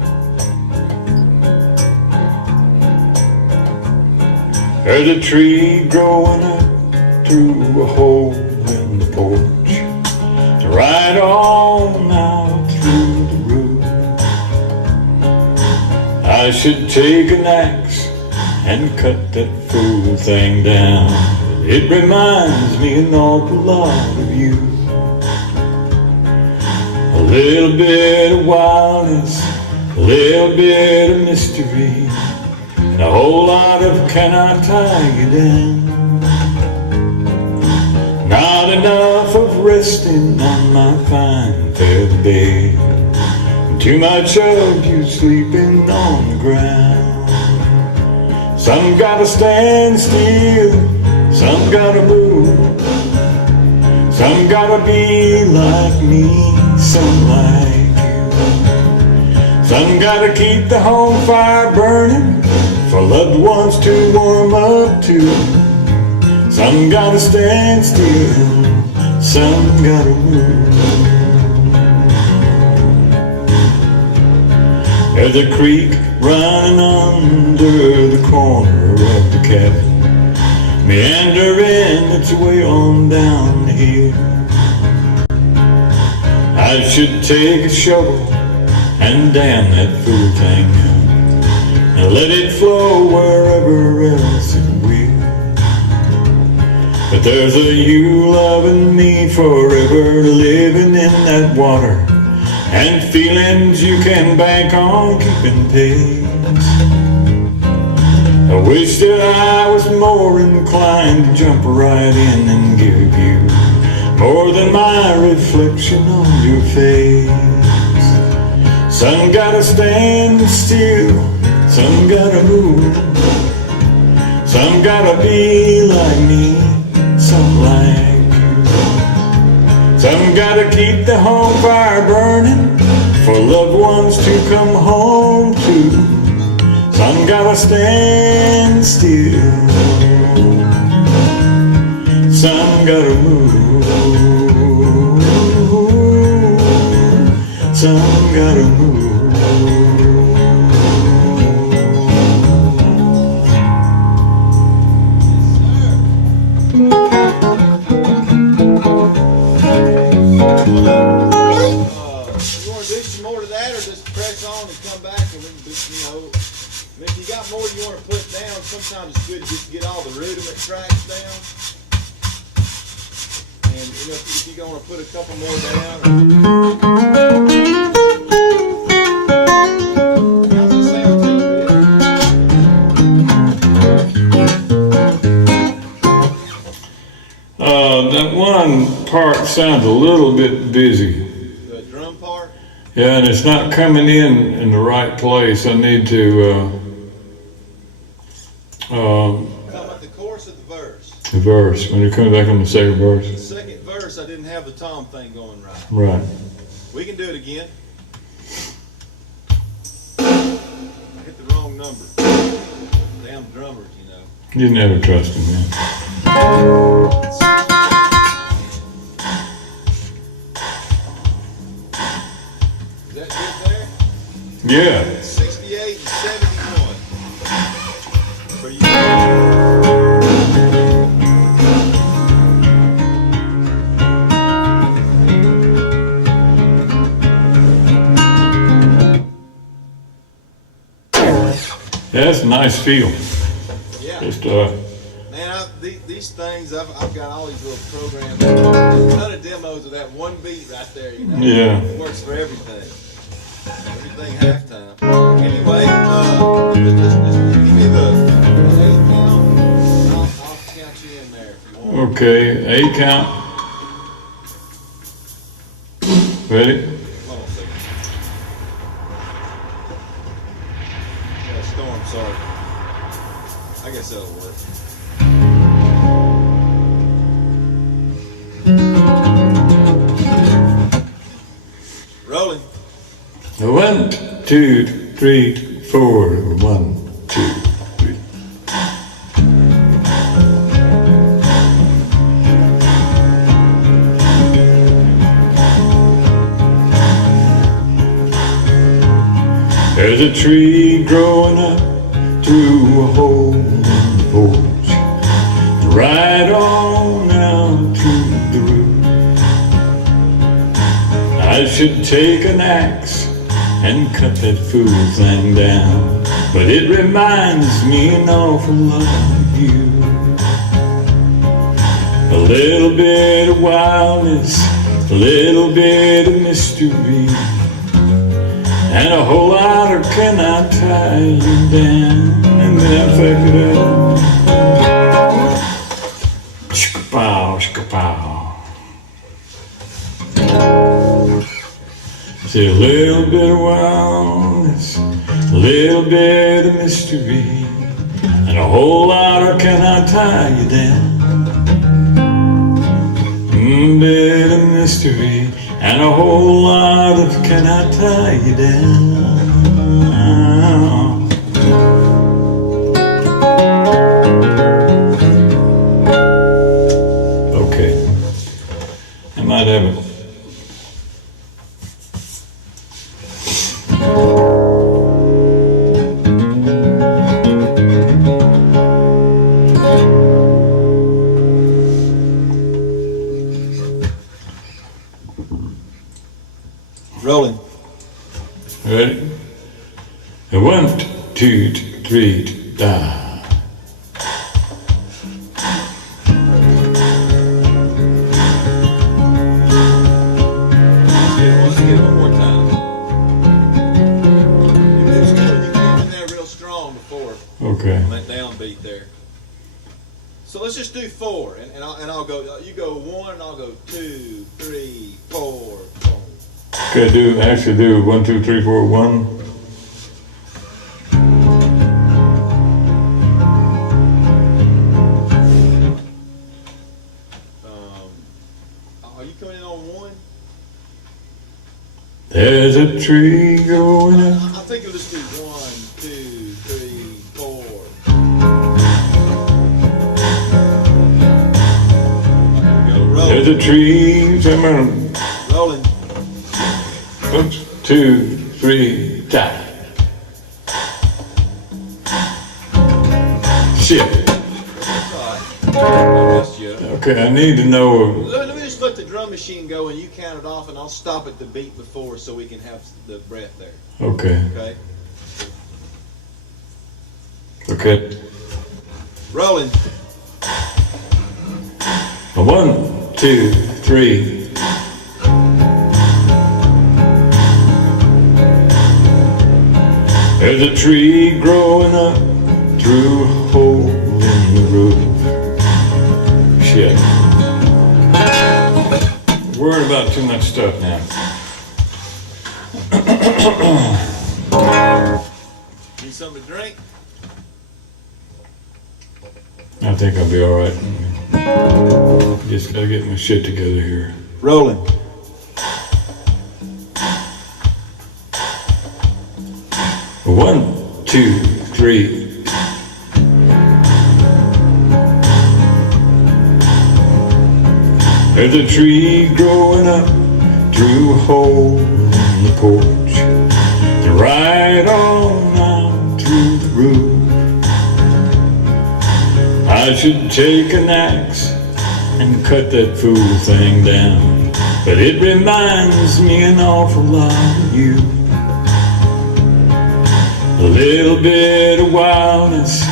There's a tree growing up through a hole in the porch, right on out through the roof. I should take an axe and cut that fool thing down. It reminds me an awful lot of you. A little bit of wildness, a little bit of mystery, and a whole lot of can I tie you down. Not enough of resting on my fine feather bed, and too much of you sleeping on the ground. Some gotta stand still, some gotta move, some gotta be like me, some like you. Some gotta keep the home fire burning for loved ones to warm up to. Some gotta stand still, some gotta move. There's a creek running under the corner of the cabin, meandering its way on down here. I should take a shovel and dam that fool thing up, and let it flow wherever else it will. But there's a you loving me forever, living in that water, and feelings you can bank on keeping pace. I wish that I was more inclined to jump right in and give you more than my reflection on your face. Some gotta stand still, some gotta move, some gotta be like me, some like you. Some gotta keep the home fire burning for loved ones to come home to. Some gotta stand still, some gotta move, some gotta move. You want to do some more to that, or just press on and come back and we can just, you know, if you got more you want to put down, sometimes it's good just to get all the rudiment tracks down. And you know, if you're going to put a couple more down. How's it sound to you, That one part sounds a little bit busy. the drum part? Yeah, and it's not coming in the right place. I need to Talking about the chorus or the verse? the verse. When you're coming back on the second The verse. second verse, I didn't have the tom thing going right. Right. We can do it again. I hit the wrong number. Damn drummers, you know. You never trust him, man. Is that good there? Yeah. 68 and 71. For you. That's a nice feel. Yeah. Just Man, these things, I've got all these little programs. A ton of demos of that one beat right there, you know? Yeah. It works for everything. Everything halftime. Anyway, just give me the 8 count. I'll count you in there if you want. okay. 8 count. Ready? Hold on a second. Got a storm, sorry. I guess that'll work. Rolling. 1, 2, 3, 4. 1, 2, 3. There's a tree growing up through a hole in the porch, right on out to the root. I should take an axe and cut that fool thing down, but it reminds me an awful lot of you. A little bit of wildness, a little bit of mystery, and a whole lot, or can I tie you down? And then I fuck it up. Shka-pow, shka-pow. See, a little bit of wildness, a little bit of mystery, and a whole lot, or can I tie you down? A bit of mystery, and a whole lot of can I tie you down? Okay, I might have it. Rolling. Ready? 1, 2, 3, die. Let's get it one more time. It moves good. You came in there real strong before Okay. on that downbeat there. So let's just do 4, and I'll go. You go 1, and I'll go 2, 3, 4, boom. Okay, actually do 1, 2, 3, 4, 1. Are you coming in on 1? There's a tree growing up. I think you'll just do 1, 2, 3, 4. Go There's rolling. a tree somewhere. Rolling. 1, 2, 3, die. Shit. I missed you. Okay, I need to know. Let me just let the drum machine go and you count it off, and I'll stop at the beat before so we can have the breath there. Okay. Okay? Okay. Rolling. 1, 2, 3. There's a tree growing up through a hole in the roof. Shit. Worried about too much stuff now. Need something to drink? I think I'll be alright. Just gotta get my shit together here. Rolling. 1, 2, 3. There's a tree growing up through a hole in the porch, and right on out through the roof. I should take an axe and cut that fool thing down, but it reminds me an awful lot of you. A little bit of wildness,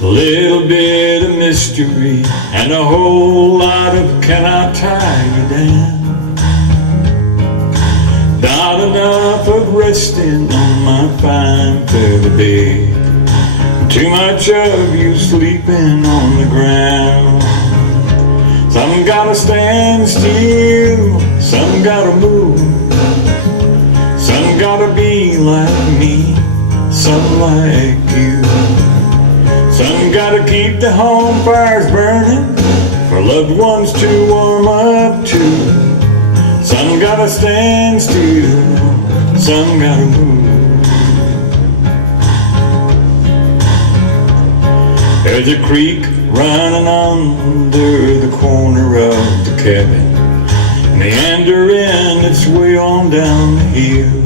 a little bit of mystery, and a whole lot of can I tie you down? Not enough of resting on my fine feather bed, too much of you sleeping on the ground. Some gotta stand still, some gotta move, some gotta be like me, some like you. Some gotta keep the home fires burning for loved ones to warm up to. Some gotta stand still, some gotta move. There's a creek running under the corner of the cabin, meandering its way on down the hill.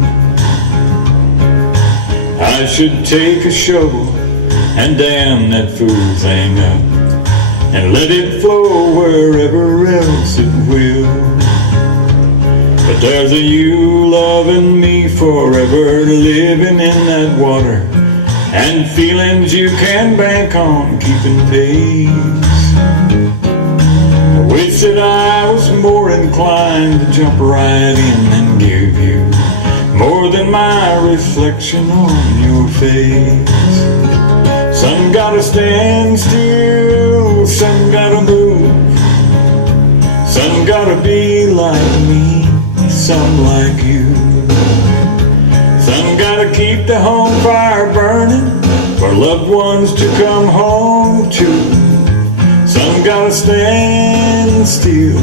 I should take a shovel and dam that fool thing up, and let it flow wherever else it will. But there's a you loving me forever, living in that water, and feelings you can bank on keeping pace. I wish that I was more inclined to jump right in and give you more than my reflection on your face. Some gotta stand still, some gotta move, some gotta be like me, some like you. Some gotta keep the home fire burning for loved ones to come home to. Some gotta stand still,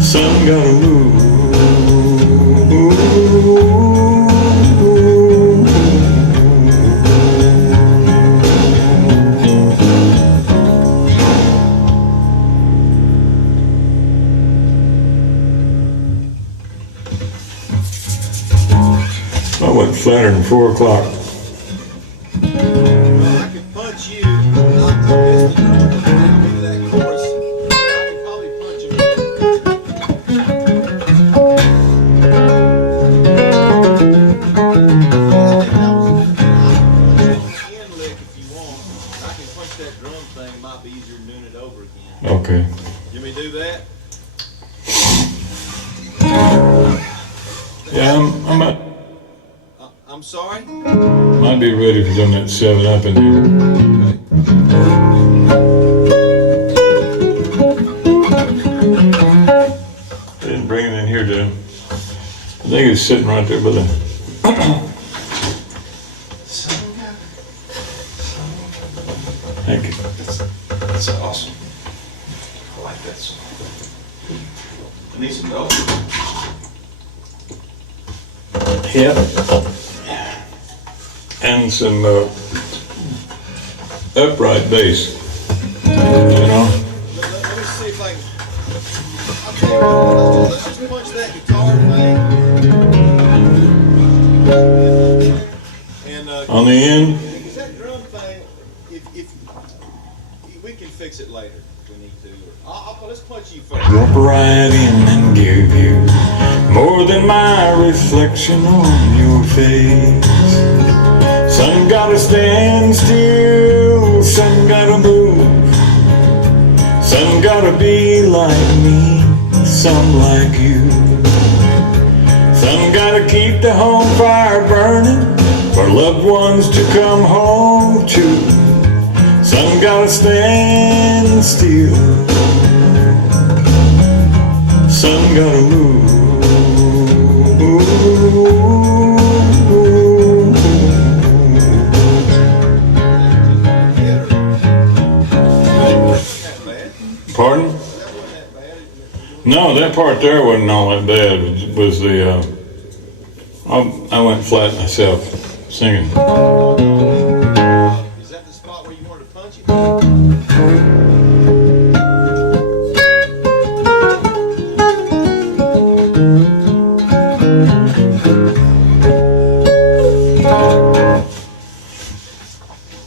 some gotta move. I went flatter than 4 o'clock. Well, I could punch you. I'll miss the drum and I'll give you that chorus. I could probably punch him. I can punch that drum thing. It might be easier than doing it over again. Okay. You want me to do that? Yeah, I'm sorry? might be ready for some of that 7-Up in here. They didn't bring it in here, did they? I think it's sitting right there by the... Thank you. That's awesome. I like that song. I need some help. Yep. And some upright bass. You know? Let me see if I can. I'll tell you what, let's just punch that guitar thing. And On the end, because that drum thing, if we can fix it later if we need to. Let's punch you first. drop right in and give you more than my reflection on your face. Some gotta stand still, some gotta move, some gotta be like me, some like you. Some gotta keep the home fire burning for loved ones to come home to. Some gotta stand still, some gotta move. Pardon? No, that part there wasn't all that bad. It was the, I went flat myself singing. Is that the spot where you wanted to punch it?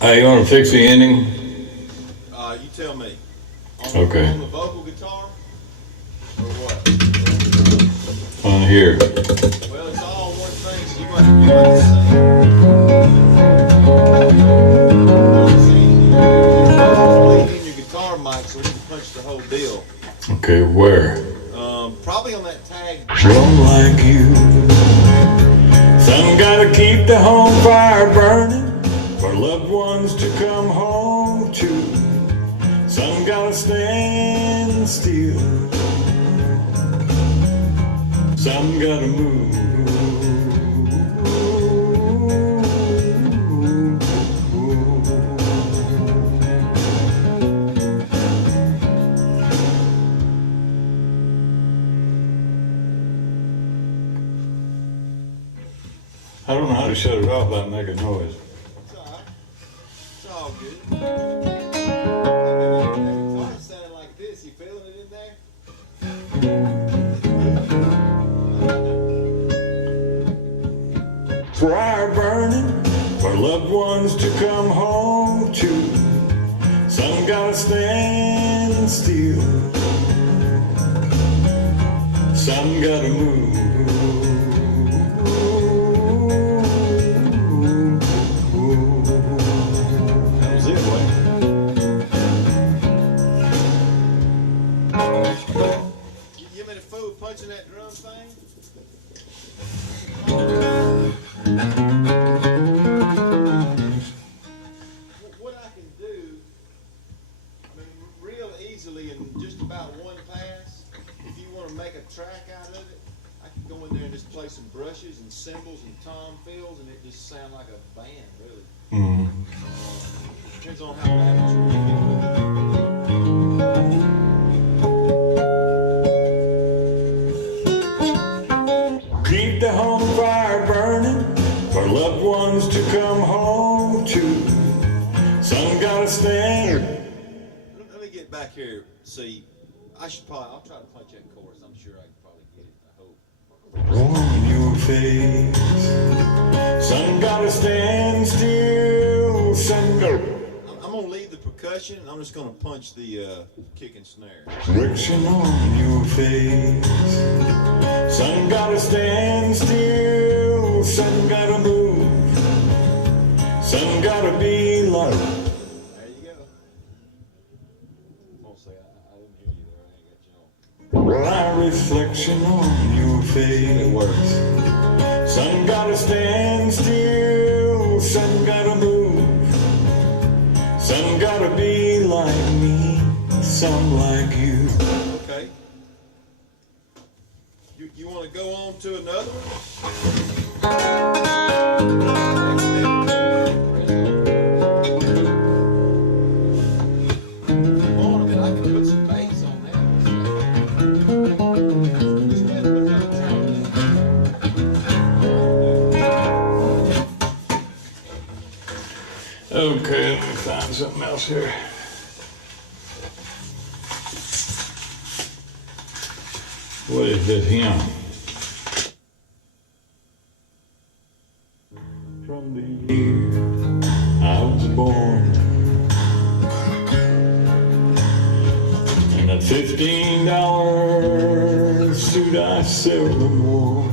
Hey, you want to fix the ending? You tell me. Okay. On the vocal guitar? Or what? On here. Well, it's all one thing, so you might sing. In your guitar mic, so we can punch the whole deal. Okay, where? Probably on that tag. Some like you. Some gotta keep the home fire burning for loved ones to come home to. Some gotta stand still, some gotta move. I don't know how to shut it off without making noise. It's all right. It's all good. It's sounding like this. You feeling it in there? Fire burning for loved ones to come home to. Some gotta stand still, some gotta move. That was it, boy. You mean a fool punching that drum thing? like a band, really. Mm. Depends on how amateur you get with it. Keep the home fire burning for loved ones to come home to. Sun gotta stand. Let me get back here. See, I'll try to punch that chorus. I'm sure I can probably get it. I hope. On your face. Sun gotta stand still. Sun gotta. I'm gonna leave the percussion. And I'm just gonna punch the kick and snare. Friction on your face. Sun gotta stand still. Sun gotta move. Sun gotta be like. There you go. Won't say I didn't hear you there. I ain't got you on. Right reflection on your face. It works. Sun gotta stand still. Sun gotta move. Sun gotta be like me. Some like you. Okay. You want to go on to another one? Come on a minute, I can put some bass on that. Just go ahead and look up the top. Okay, let me find something else here. What is this hymn? From the year I was born, and that $15 suit I seldom wore.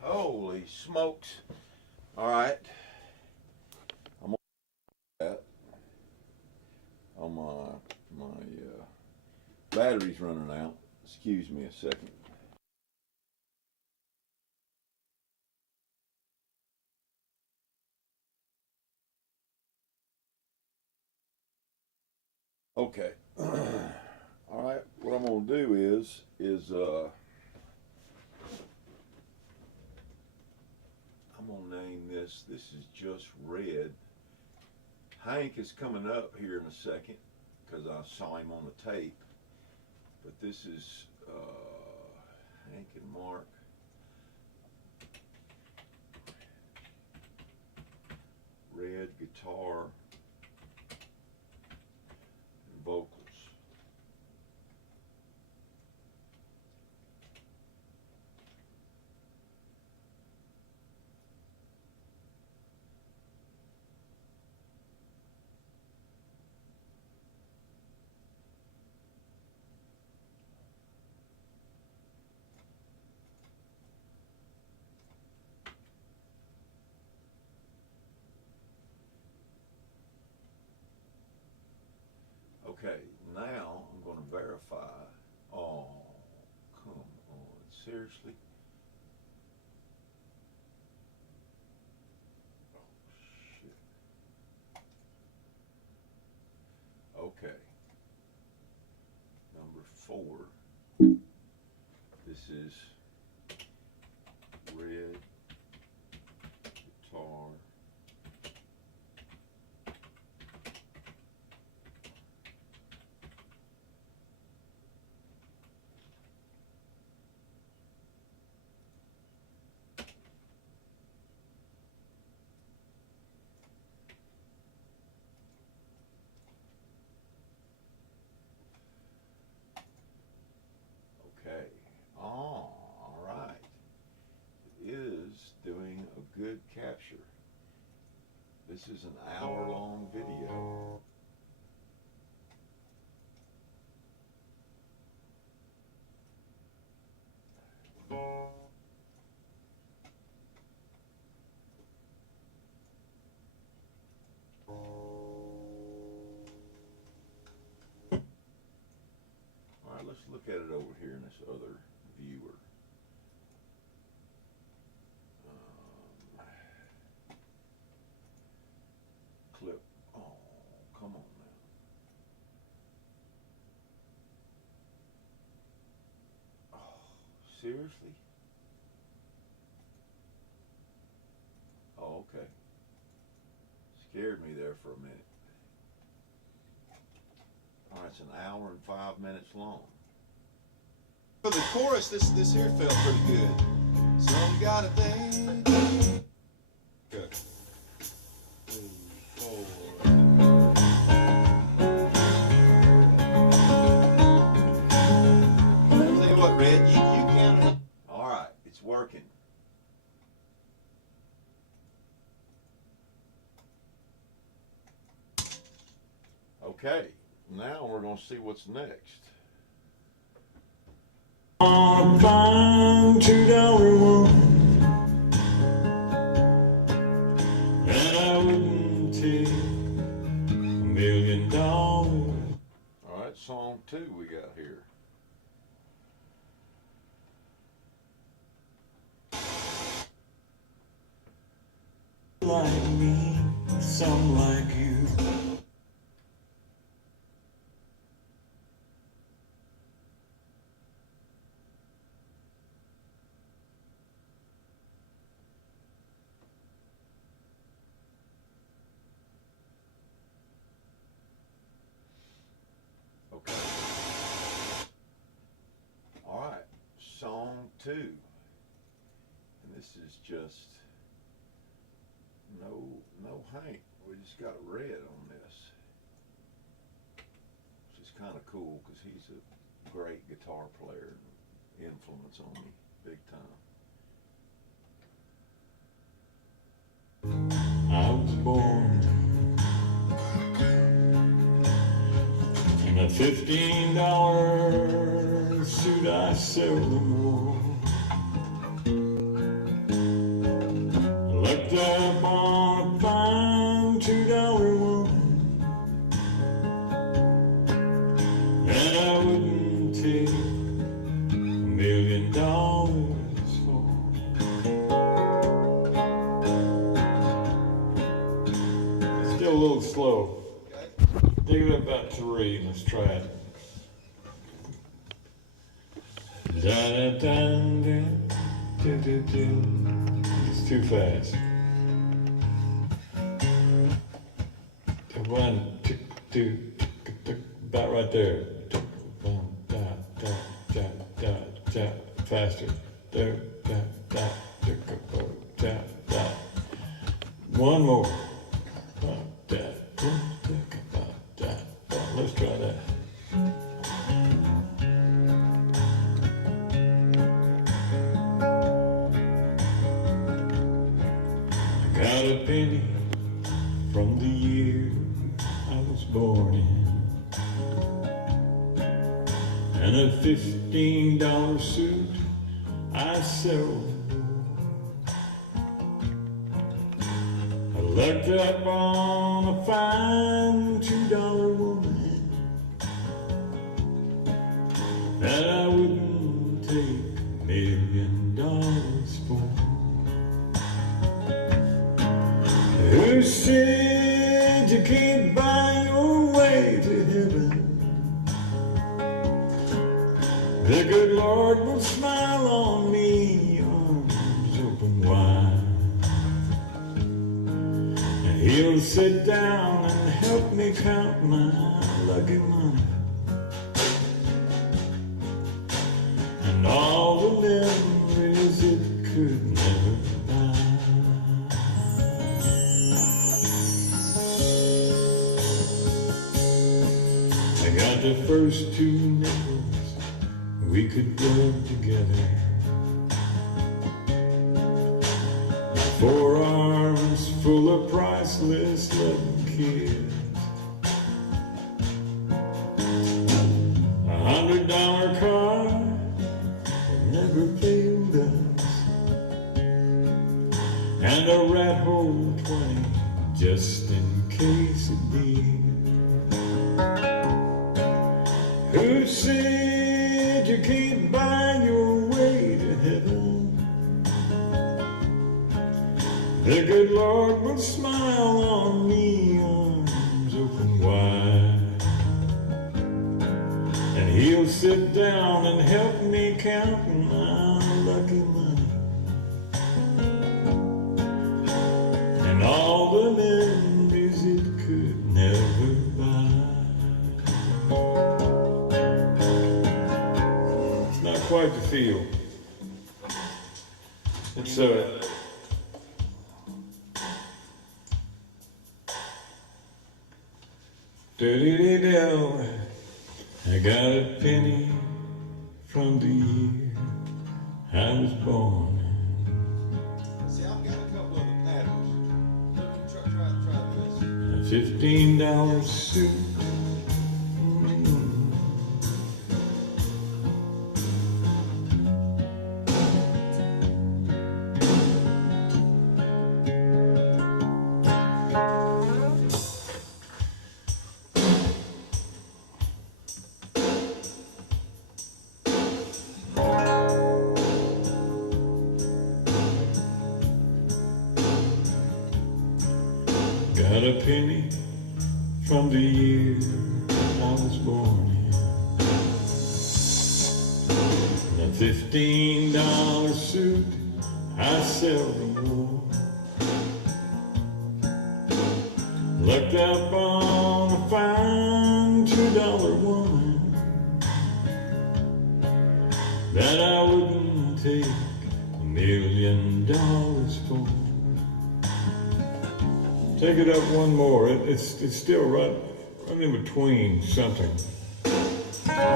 Holy smokes. All right. I'm gonna that. On my battery's running out. Excuse me a second. Okay. All right. What I'm gonna do is I'm gonna name this. This is just red. Hank is coming up here in a second because I saw him on the tape. But this is Hank and Mark. Red guitar and vocals. Okay, now I'm going to verify. Oh, come on. Seriously? Oh, shit. Okay. Number 4. This is red guitar. Okay. Oh, all right. It is doing a good capture. This is an hour-long video. All right, let's look at it over here in this other viewer. Clip. Oh, come on now. Oh, seriously? scared me there for a minute. All right, it's an hour and 5 minutes long. For the chorus, this here felt pretty good. Some got a thing. Good. 3, 4. Tell you what, Red, you can. All right, it's working. Okay, now we're going to see what's next. On a fine $2 woman that I wouldn't take $1 million. All right, song 2 we got here. Like me, some like you. Okay. All right, song 2. And this is just no Hank. We just got Red on this. Which is kind of cool because he's a great guitar player and influence on me big time. I was born in a $15 suit I seldom wore. Looked up on a fine $2 woman that I wouldn't take $1 million for. Still a little slow. Dig it up about 3. Let's try it. Da da da da da da. It's too fast. 1, 2, 2, about right there. Da da da da da. Faster. Da da da da da. One more. Let's try that. I got a penny from the year I was born in, and a $15 suit I sell. I looked up on a fine $2 woman that I wouldn't take $1 million for. Who said you can't buy your way to heaven? The good Lord will smile on me, arms open wide. He'll sit down and help me count my lucky money and all the memories it could never buy. I got the first 2 nickels we could rub together. 4 arms full of priceless loving kids. $100 car that never failed us, and a rat hole 20 just in case it did. Who said you can't buy your way to heaven? The good Lord will smile on me, arms open wide, and He'll sit down and help me count my lucky money and all the memories feel. It's do-do-do-do. I got a penny from the year I was born. See, I've got a couple of the patterns. Try this. A $15 suit. Got a penny from the year I was born in. And a $15 suit I seldom wore. Looked up on a fine $2 woman that I wouldn't take $1 million for. Take it up one more. It's still right in between something. Like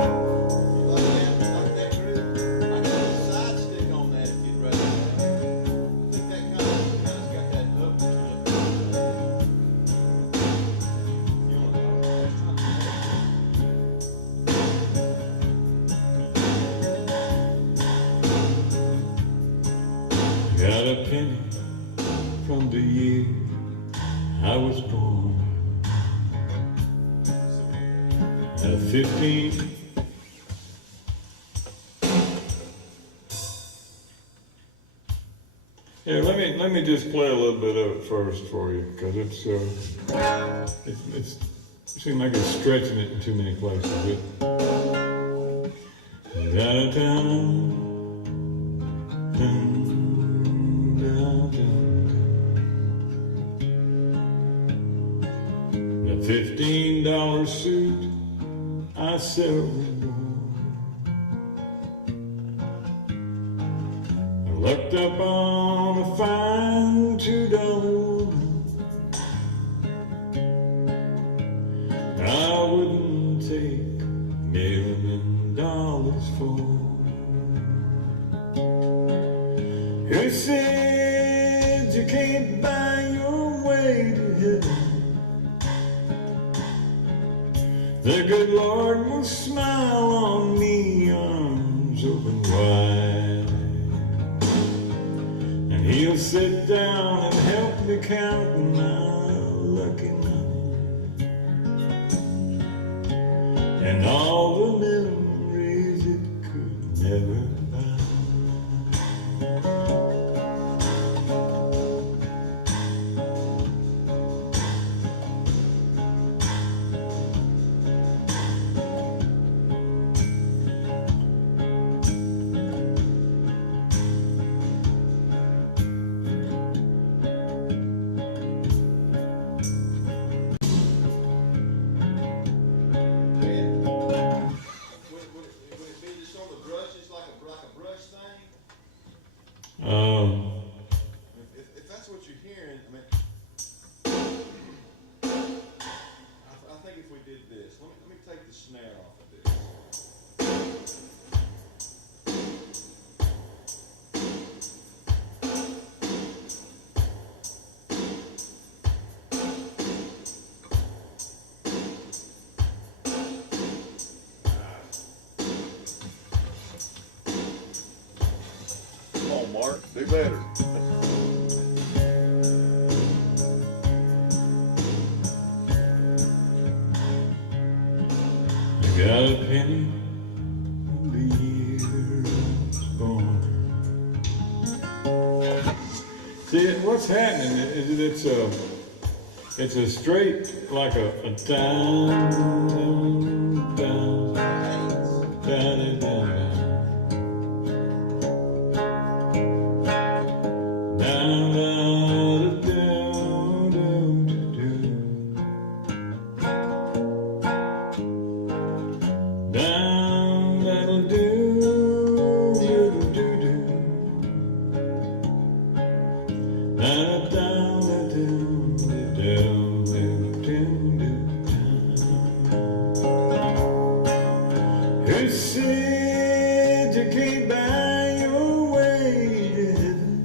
that group. I got a side stick on that if you'd rather. I think that kind of got that up. You want I got a penny from the year I was born. At 15. Yeah, let me just play a little bit of it first for you, because it seems like it's stretching it in too many places. The $15 suit I seldom wore. I looked up on a fine $2 woman I wouldn't take $1 million for. Who said you can't buy your way to heaven? The good Lord will smile on me, arms open wide, and He'll sit down and help me count my lucky money and all the memories it could never buy. If that's what you're hearing, I mean, I think if we did this, let me take the snare off of this. Come on, Mark, do better. Got a penny from the year I was born. See, what's happening is it's a straight, like a down, down, down, down, down. Down, that'll do. Who said you can't buy your way to heaven?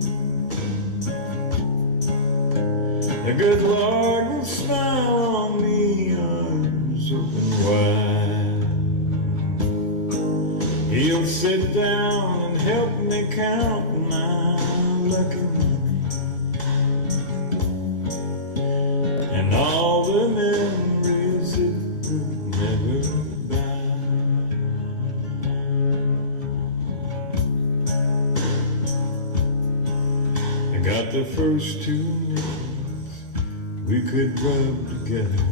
The good Lord will smile on me, arms open wide. He'll sit down and help me count my lucky money and all the memories it could never buy. I got the first 2 nails we could rub together,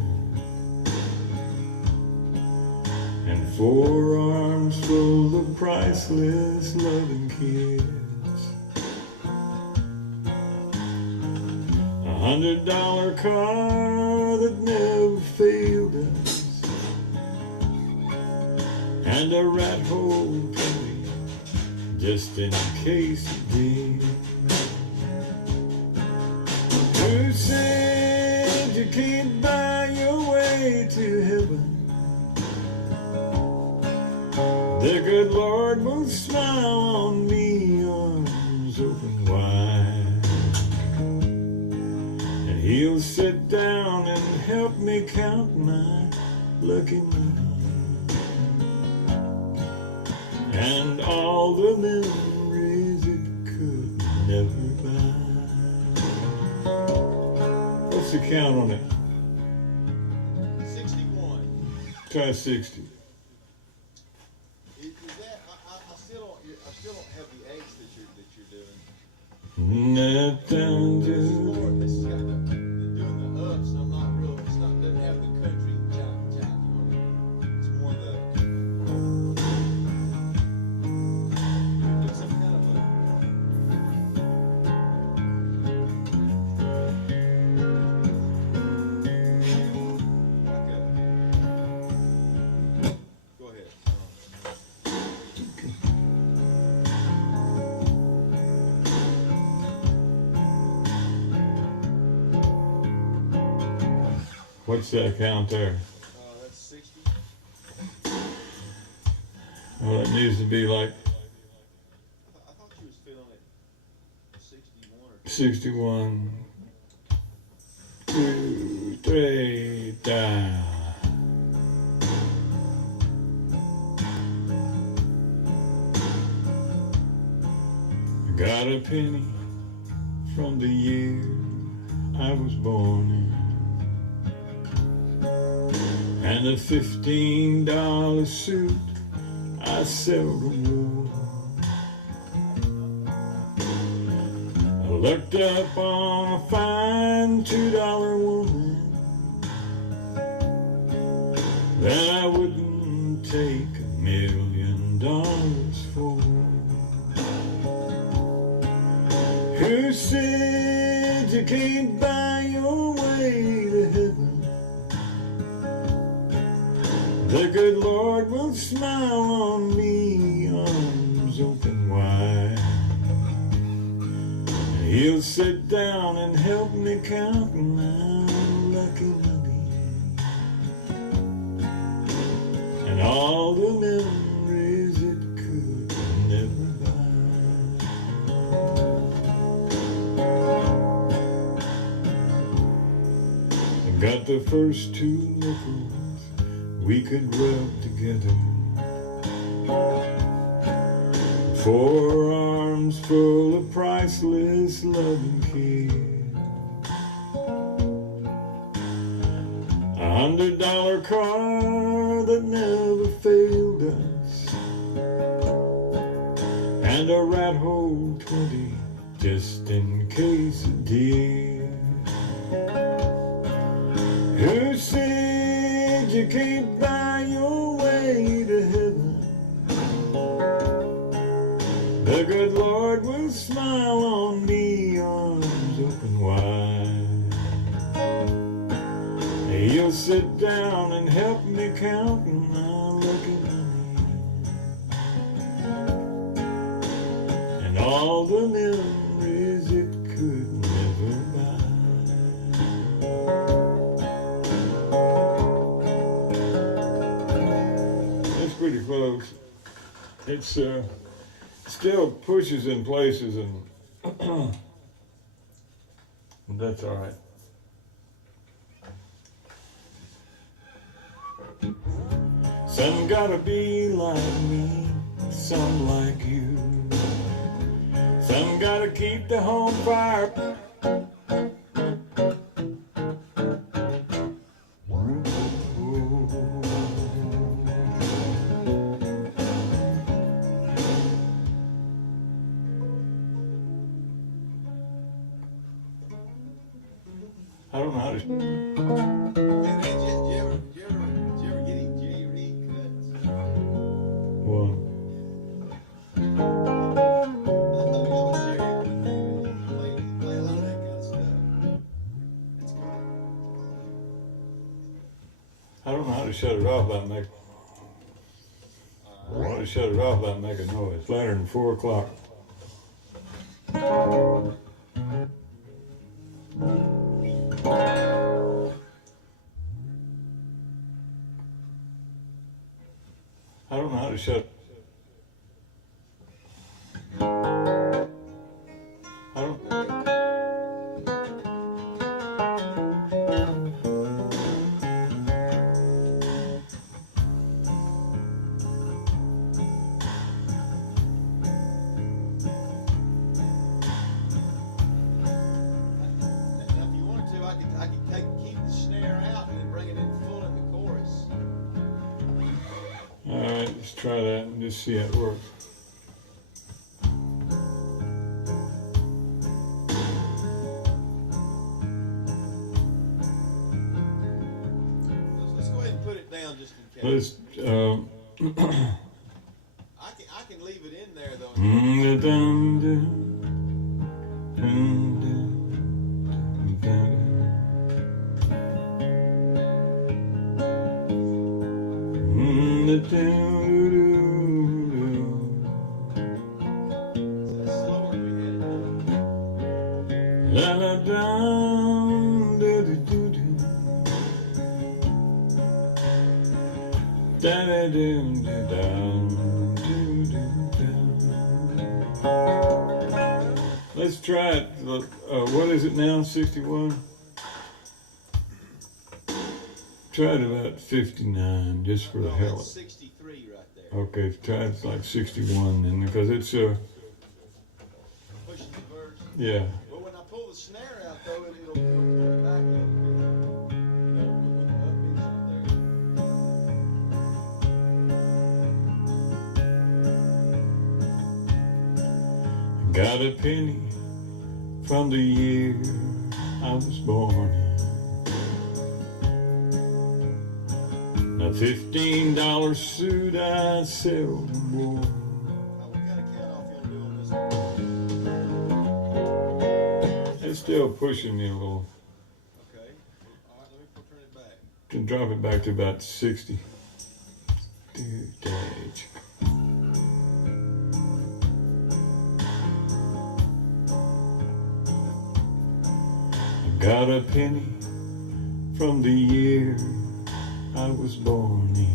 and 4 arms full of priceless loving kids. $100 car that never failed us, and a rat hole penny just in case it did. Who said you can't buy your way to heaven? The good Lord will smile on me, arms open wide. And He'll sit down and help me count my lucky money and all the memories it could never buy. What's the count on it? 61. Try 60. Is that? I still don't have the H that you're doing. This has got the doing the ups. I'm not real. It's not doesn't have the country jack. You know, it's more the. It's some kind of a. Okay. Go ahead. What's that count there? That's 60. Well, it needs to be like I thought you was feeling it 61 or 61, 2, 3, down. I got a penny from the year I was born in, and a $15 suit I seldom wore. I looked up on a fine $2 woman that I wouldn't take $1 million for. Who said you can't buy your way to heaven? The good Lord will smile on me, arms open wide. And He'll sit down and help me count my lucky money and all the memories it could never buy. I got the first 2 nickels we could rub together, 4 arms full of priceless loving kids. $100 car that never failed us, and a rat hole 20 just in case it did. Who said you can't buy your way to heaven? The good Lord will smile on me, arms open wide. He'll sit down and help me count my lucky money and all the memories it could never close. It's still pushes in places, and that's all right. Some gotta be like me, some like you. Some gotta keep the home fire. I don't know how to. Did you ever get any Jerry cuts? Well, Play a lot of that kind of stuff. It's cool. I don't know how to shut it off without making. I want to shut it off without making noise. Later than 4 o'clock. I don't know how to shut. I don't. Now, if you wanted to, I could keep the snare out and then bring it in full in the chorus. All right, let's try that and just see how it works. Let's go ahead and put it down just in case. Let's. I can leave it in there though. That's slower than we had. La la down, do do do do. Da da do do down, do do down. Let's try it. What is it now? 61. Try it about 59, just for the hell of That's it. 63 right there. Okay, try it like 61, then, because it's Pushing the verse. yeah. But when I pull the snare out though, it'll pull back a little bit. You know, with the upbeats right there. Got a penny from the year I was born. A $15 suit I seldom wore. What kind of count off you want to do on this one? It's still pushing me a little. Okay. All right, let me turn it back. Can drop it back to about 60. Dude, Dage. I got a penny from the year I was born in,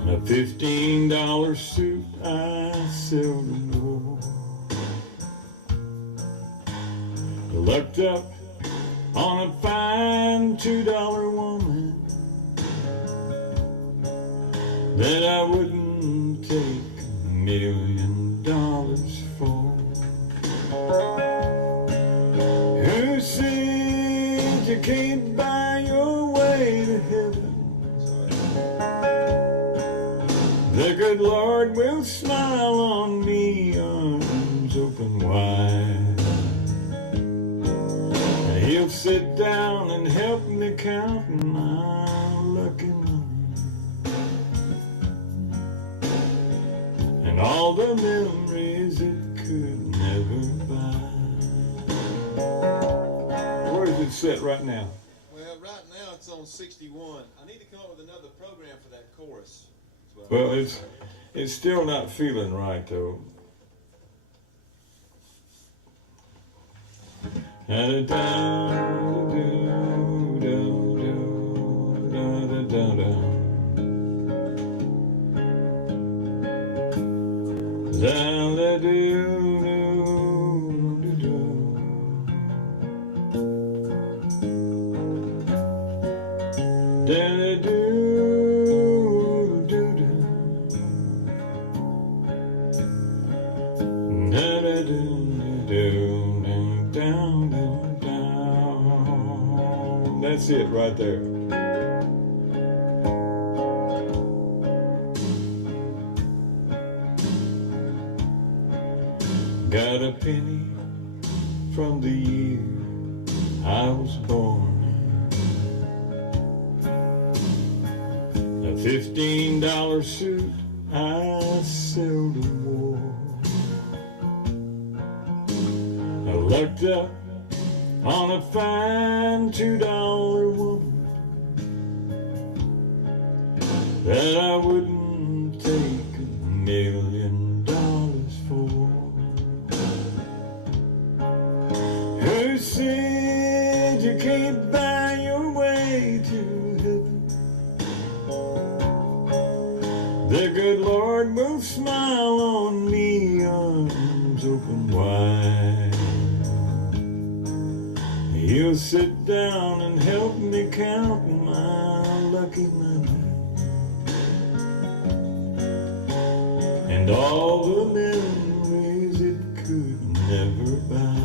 and a $15 suit I seldom wore. I looked up on a fine $2 woman that I wouldn't take $1 million for. Who said you can't buy your way to heaven? The good Lord will smile on me, arms open wide. He'll sit down and help me count my lucky money, and all the memories it could never buy. Where is it set right now? Well, right now it's on 61. I need to come up with another program for that chorus. Well, it's still not feeling right though. Da-da-da-da-da-da-da-da-da. That's it right there. Got a penny from the year I was born. A $15 suit I seldom wore. I looked up on a fine $2 woman that I wouldn't take $1 million for. Who said you can't buy your way to heaven? The good Lord will smile on me, arms open wide. He'll sit down and help me count my lucky money and all the memories it could never buy.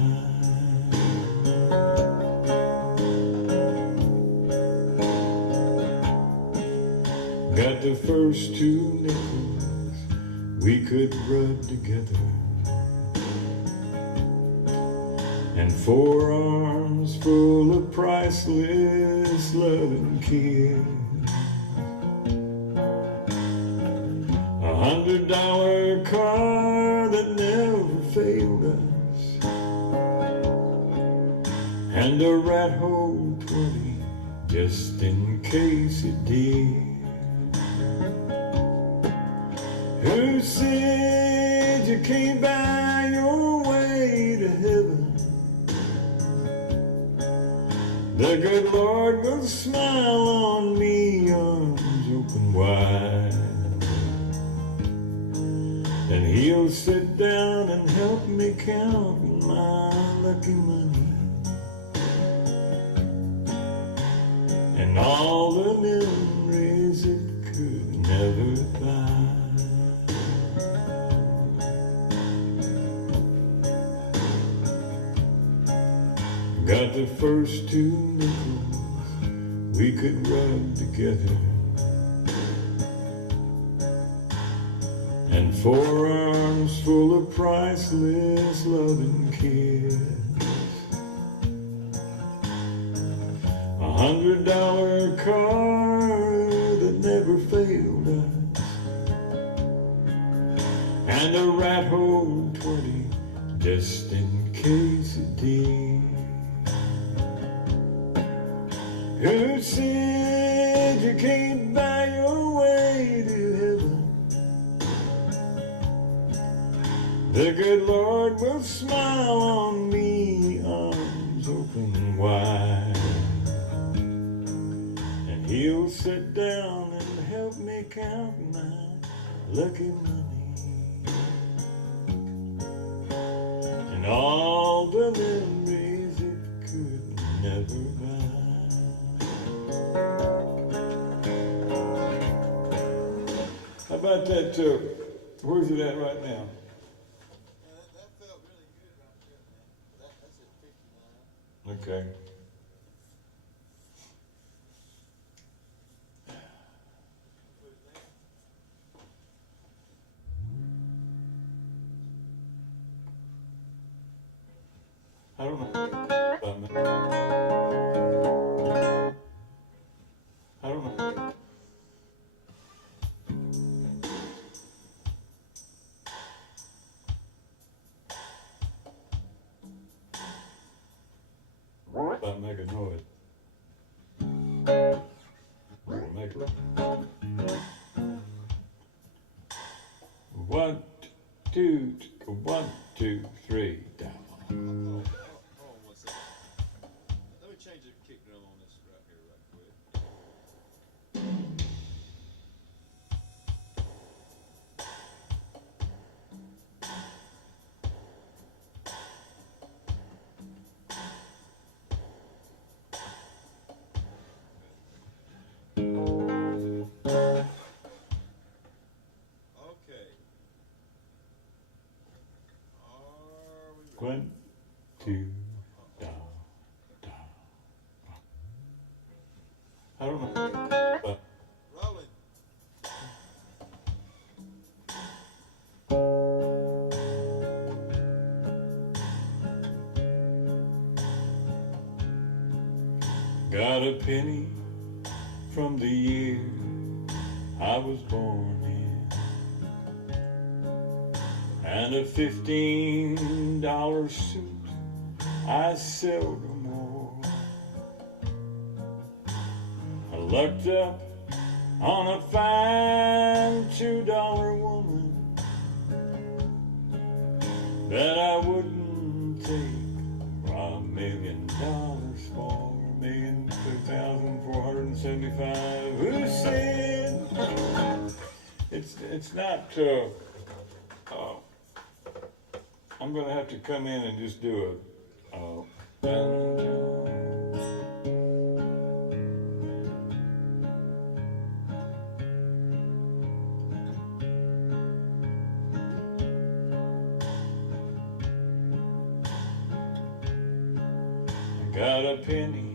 Got the first 2 nickels we could rub together, and 4 arms full of priceless love and care. $100 car that never failed us, and a rat hole 20 just in case it did. Who said you can't buy your way to heaven? The good Lord will smile on me, arms open wide, and He'll sit down and help me count my lucky money and all the memories it could never buy. Got the first 2 nickels we could rub together, and 4 arms full of priceless love and kiss. $100 car that never failed us, and a rat hole 20 just in case it did. Who said you can't buy your way to heaven? The good Lord will smile on me, arms open wide, and He'll sit down and help me count my lucky money and all the memories it could never buy. How about that too? Where's it at right now? That felt really good right there, man. That's at 59. Okay. I don't know. I don't know. About make a noise. Make it. 1, 2, 1, 2, 3, down. Hold on 1 second. Let me change the kick drum on this right here right quick. 1, 2, da, da. I don't know. Rolling. Got a penny from the year I was born in, and a $15 suit I seldom wore. I looked up on a fine $2 woman that I wouldn't take $1 million for. $1,275. Who said it's not? I'm gonna have to come in and just do a. Got a penny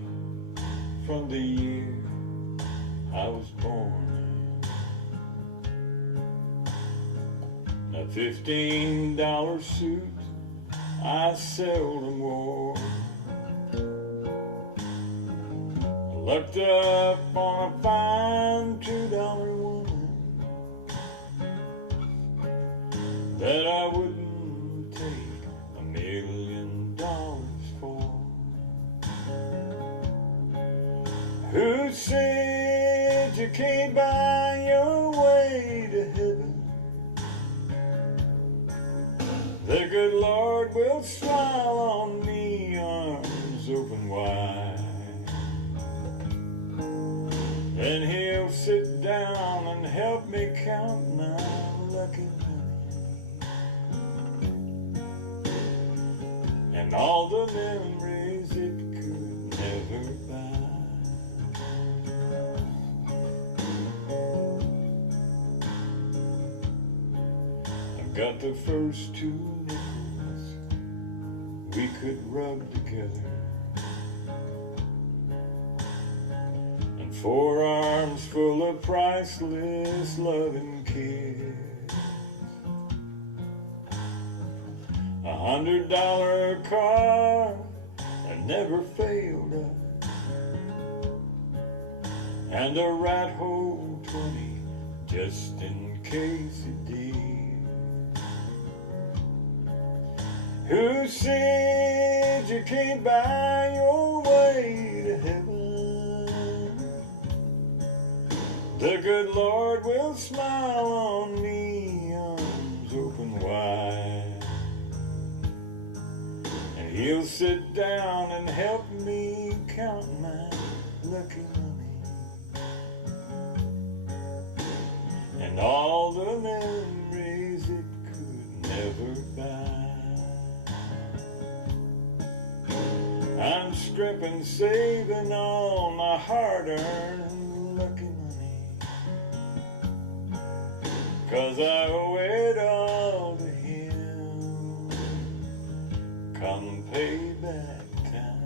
from the year I was born in, a $15 suit I seldom wore. I looked up on a fine $2 woman that I wouldn't take $1 million for. Who said you can't buy your way to heaven? The good Lord will smile on me, arms open wide. Then He'll sit down and help me count my lucky money, and all the memories it could never buy. Got the first 2 nickels we could rub together, and 4 arms full of priceless loving kiss. $100 car that never failed us, and a rat hole 20 just in case it did. Who said you can't buy your way to heaven? The good Lord will smile on me, arms open wide, and He'll sit down and help me count my lucky money, and all the memories it could never buy. I'm scrimping, saving all my hard-earned lucky money, 'cause I owe it all to Him come payback time.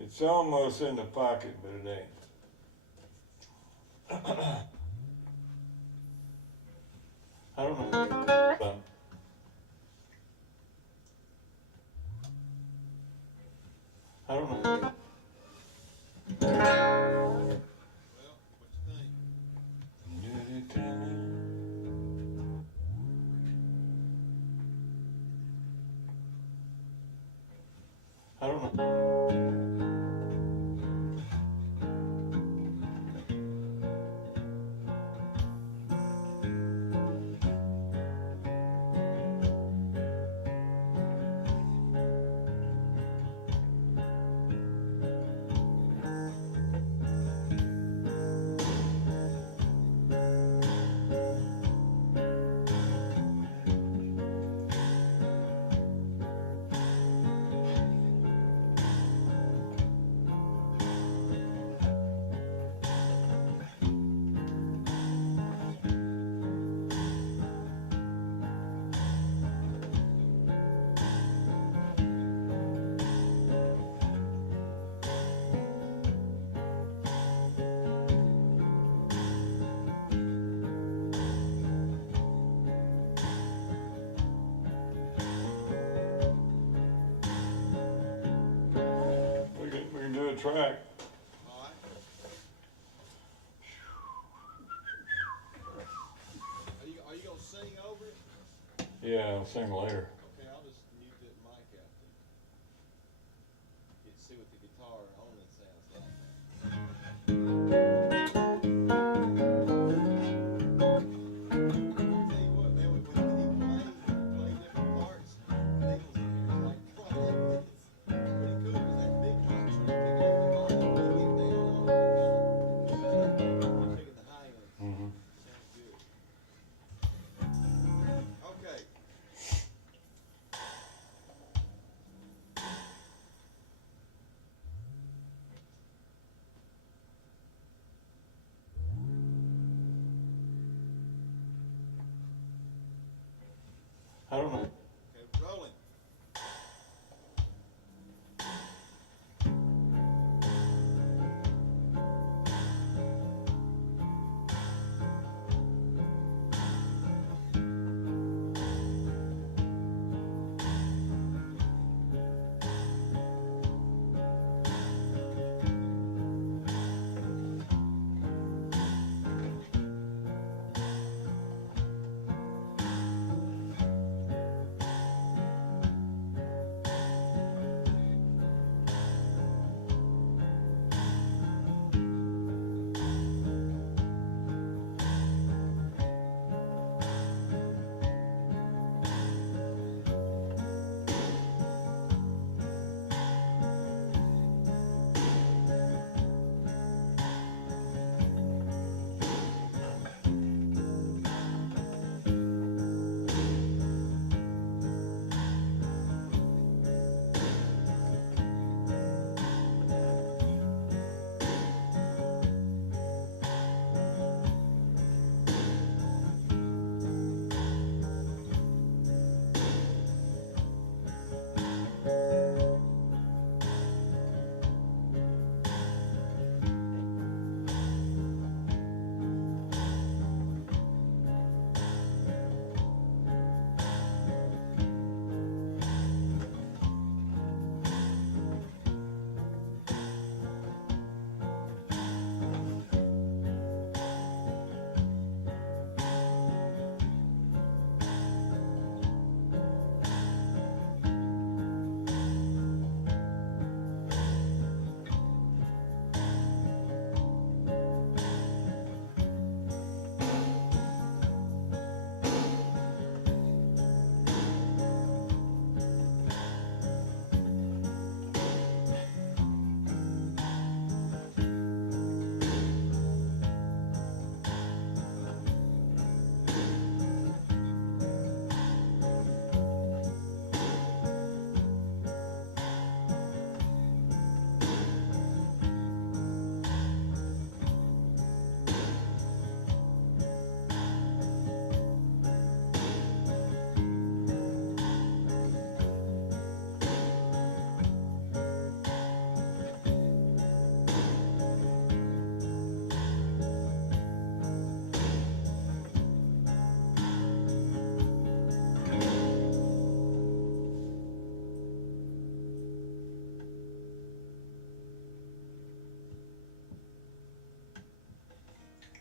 It's almost in the pocket, but it ain't. I don't know. I don't know. Well, what you think? I don't know. track. All right. Are you gonna sing over it? Yeah, I'll sing later. Okay, I'll just mute that mic out there. Get to see what the guitar on it sounds like. I'll tell you what, man, when he play different parts, Nichols in here is like, it's pretty cool because that big mic's really picking up the volume when you get down on it. You're picking the high end. Mm-hmm. Sounds good. Okay. I don't know. Okay, rolling.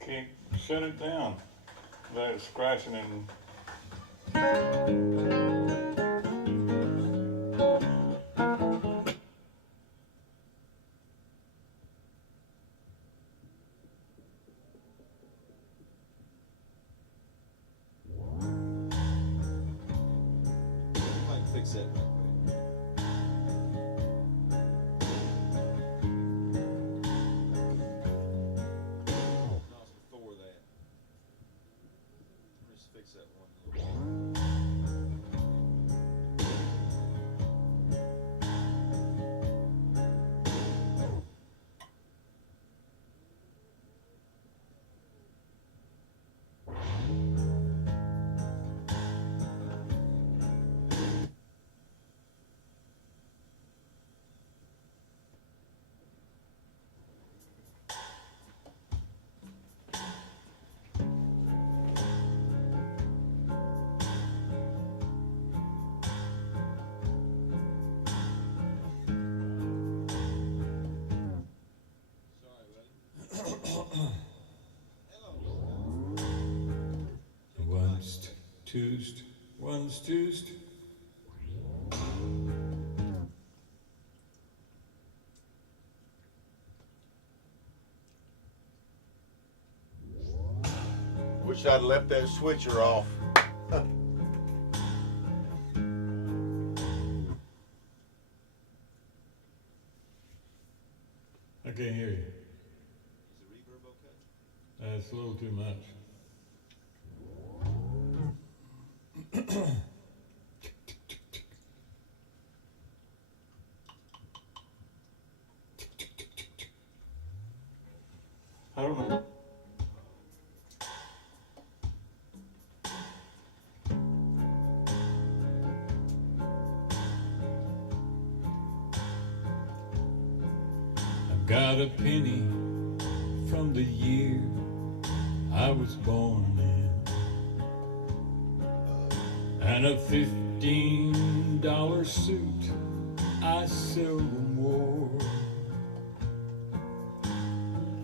Can't shut it down without it scratching and I can fix that right quick. No, it's before that. Let's fix that one a little bit. toast, one's toast. Wish I'd left that switcher off. I can't hear you. Is the reverb okay? That's a little too much. I don't know. I've got a penny from the year I was born in, and a $15 suit I seldom wore.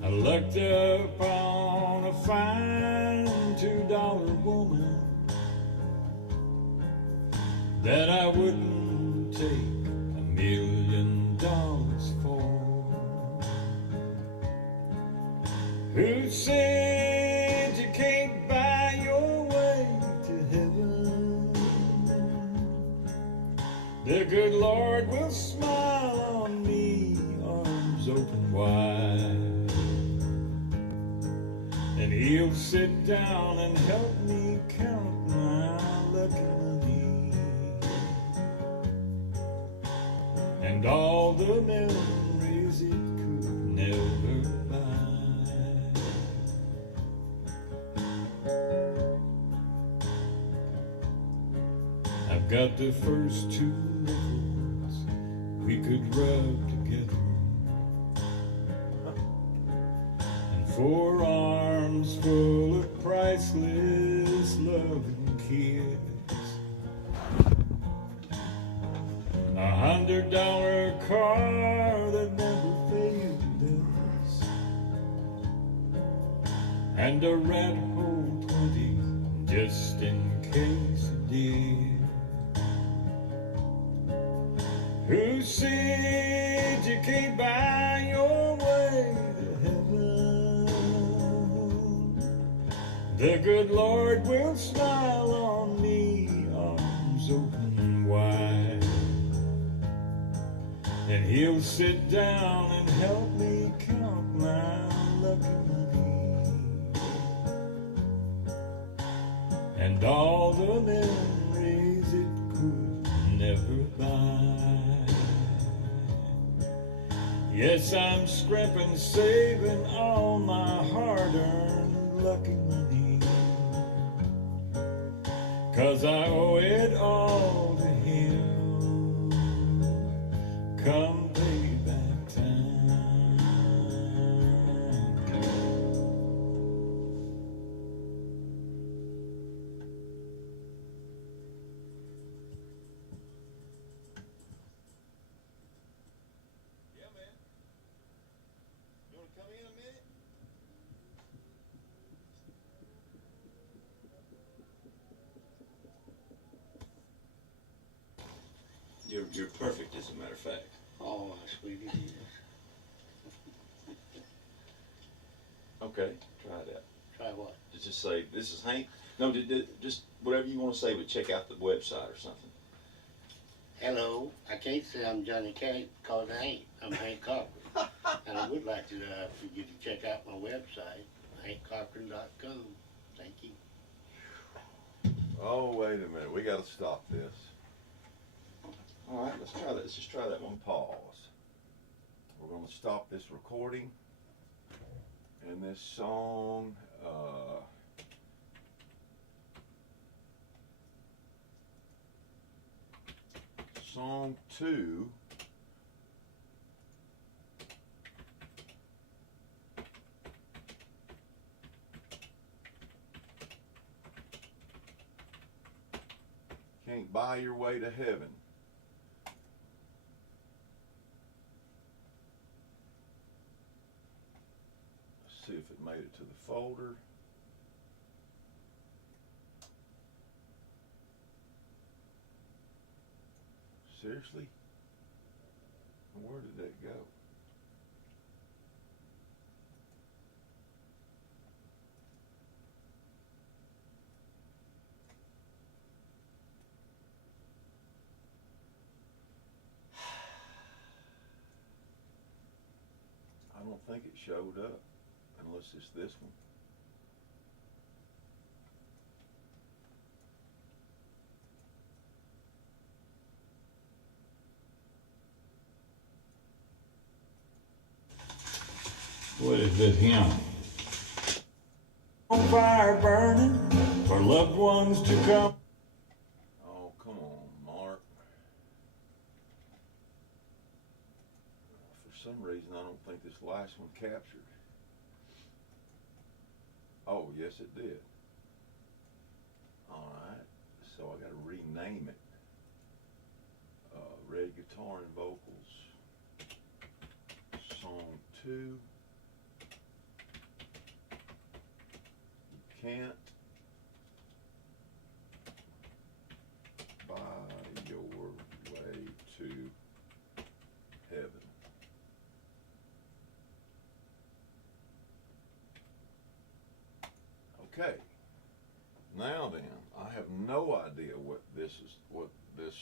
I looked up on a fine $2 woman that I wouldn't take $1 million for. Who said you can't buy your way to heaven? The good Lord will smile on me, arms open wide, and He'll sit down and help me count my lucky money and all the memories it could never buy. I've got the first 2 nickels we could rub together, and 4 arms full of priceless love and kiss, $100 car that never failed us, and a rat hole 20 just in case it did. Who said you can't buy your way to heaven? The good Lord will smile on me, arms open wide, and He'll sit down and help me count my lucky money and all the memories it could never buy. Yes, I'm scrimping, saving all my hard-earned lucky money, 'cause I owe it all to Him come payback time. Yeah, man. You want to come in a minute? You're perfect, as a matter of fact. Oh, sweetie. Okay, try it out. Try what? Just say, this is Hank. No, just whatever you want to say, but check out the website or something. Hello. I can't say I'm Johnny Cash because I ain't. I'm Hank Cochran. And I would like to for you to check out my website, hankcochran.com. Thank you. Oh, wait a minute. We got to stop this. All right, let's try that. Let's just try that one. Pause. We're going to stop this recording. And this song, song 2. Can't buy your way to heaven. See if it made it to the folder. Seriously? Where did that go? I don't think it showed up, unless it's this one. What is this hymn? On fire burning for loved ones to come. Oh, come on, Mark. For some reason, I don't think this last one captured. Oh, yes, it did. All right, so I got to rename it. Red guitar and vocals. Song 2. You can't buy your way to heaven. Okay. Now then, I have no idea what this is, what this,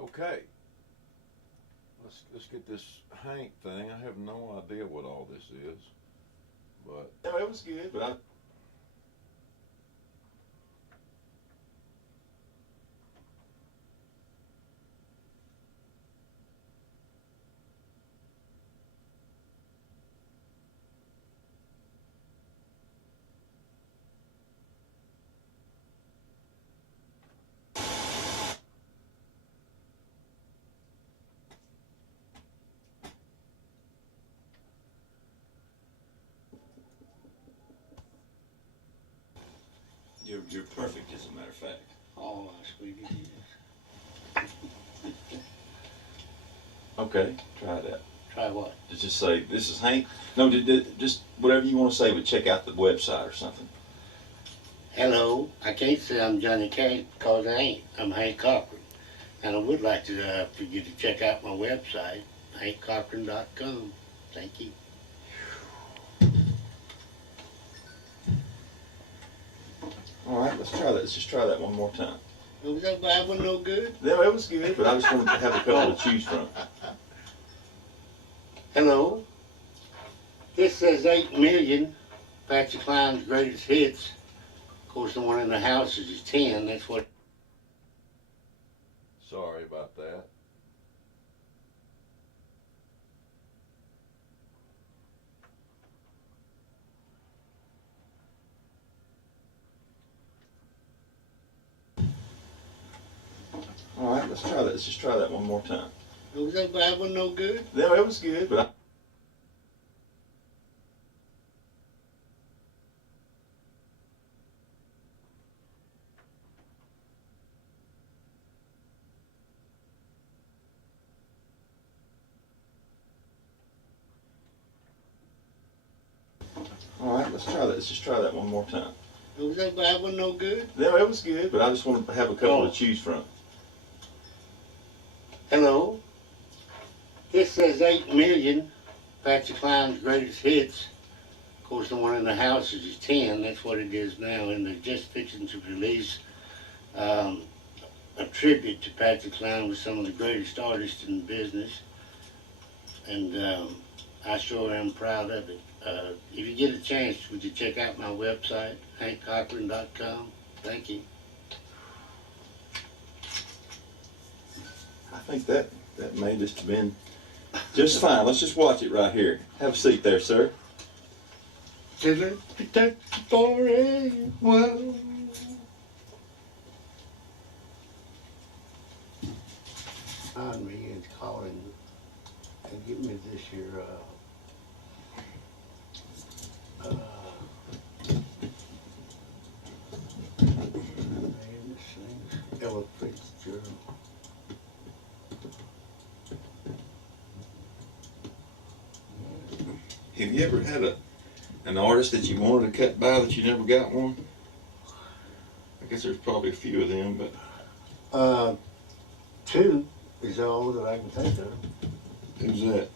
okay. Let's get this Hank thing. I have no idea what all this is, but No, it was good. but I. You're perfect, as a matter of fact. Oh, sweetie. Okay, try that. Try what? Just say, this is Hank. No, just whatever you want to say, but check out the website or something. Hello, I can't say I'm Johnny K because I ain't. I'm Hank Cochran. And I would like to for you to check out my website, hankcochran.com. Thank you. All right, let's try that. Let's just try that one more time. Was that bad one no good? No, it was good, but I just wanted to have a couple to choose from. Hello. This says 8 million. Patsy Cline's greatest hits. Of course, the one in the houses is 10. That's what. Sorry about that. All right, let's try that. Let's just try that one more time. Was that bad one no good? No, it was good, but all right, let's try that. Let's just try that one more time. Was that bad one no good? No, it was good, but I just wanted to have a couple to choose from. Hello. This says 8 million. Patsy Cline's greatest hits. Of Of course, the one in the houses is 10. That's what it is now, and they're just fixing to release a tribute to Patsy Cline with some of the greatest artists in the business, and I sure am proud of it. If you get a chance, would you check out my website, hankcochran.com? Thank you. I think that may just have been just fine. Let's just watch it right here. Have a seat there, sir. Well, on me and calling and give me this year Ella Fitzgerald. Have you ever had an artist that you wanted to cut by that you never got one? I guess there's probably a few of them, but 2 is all that I can think of. who's that?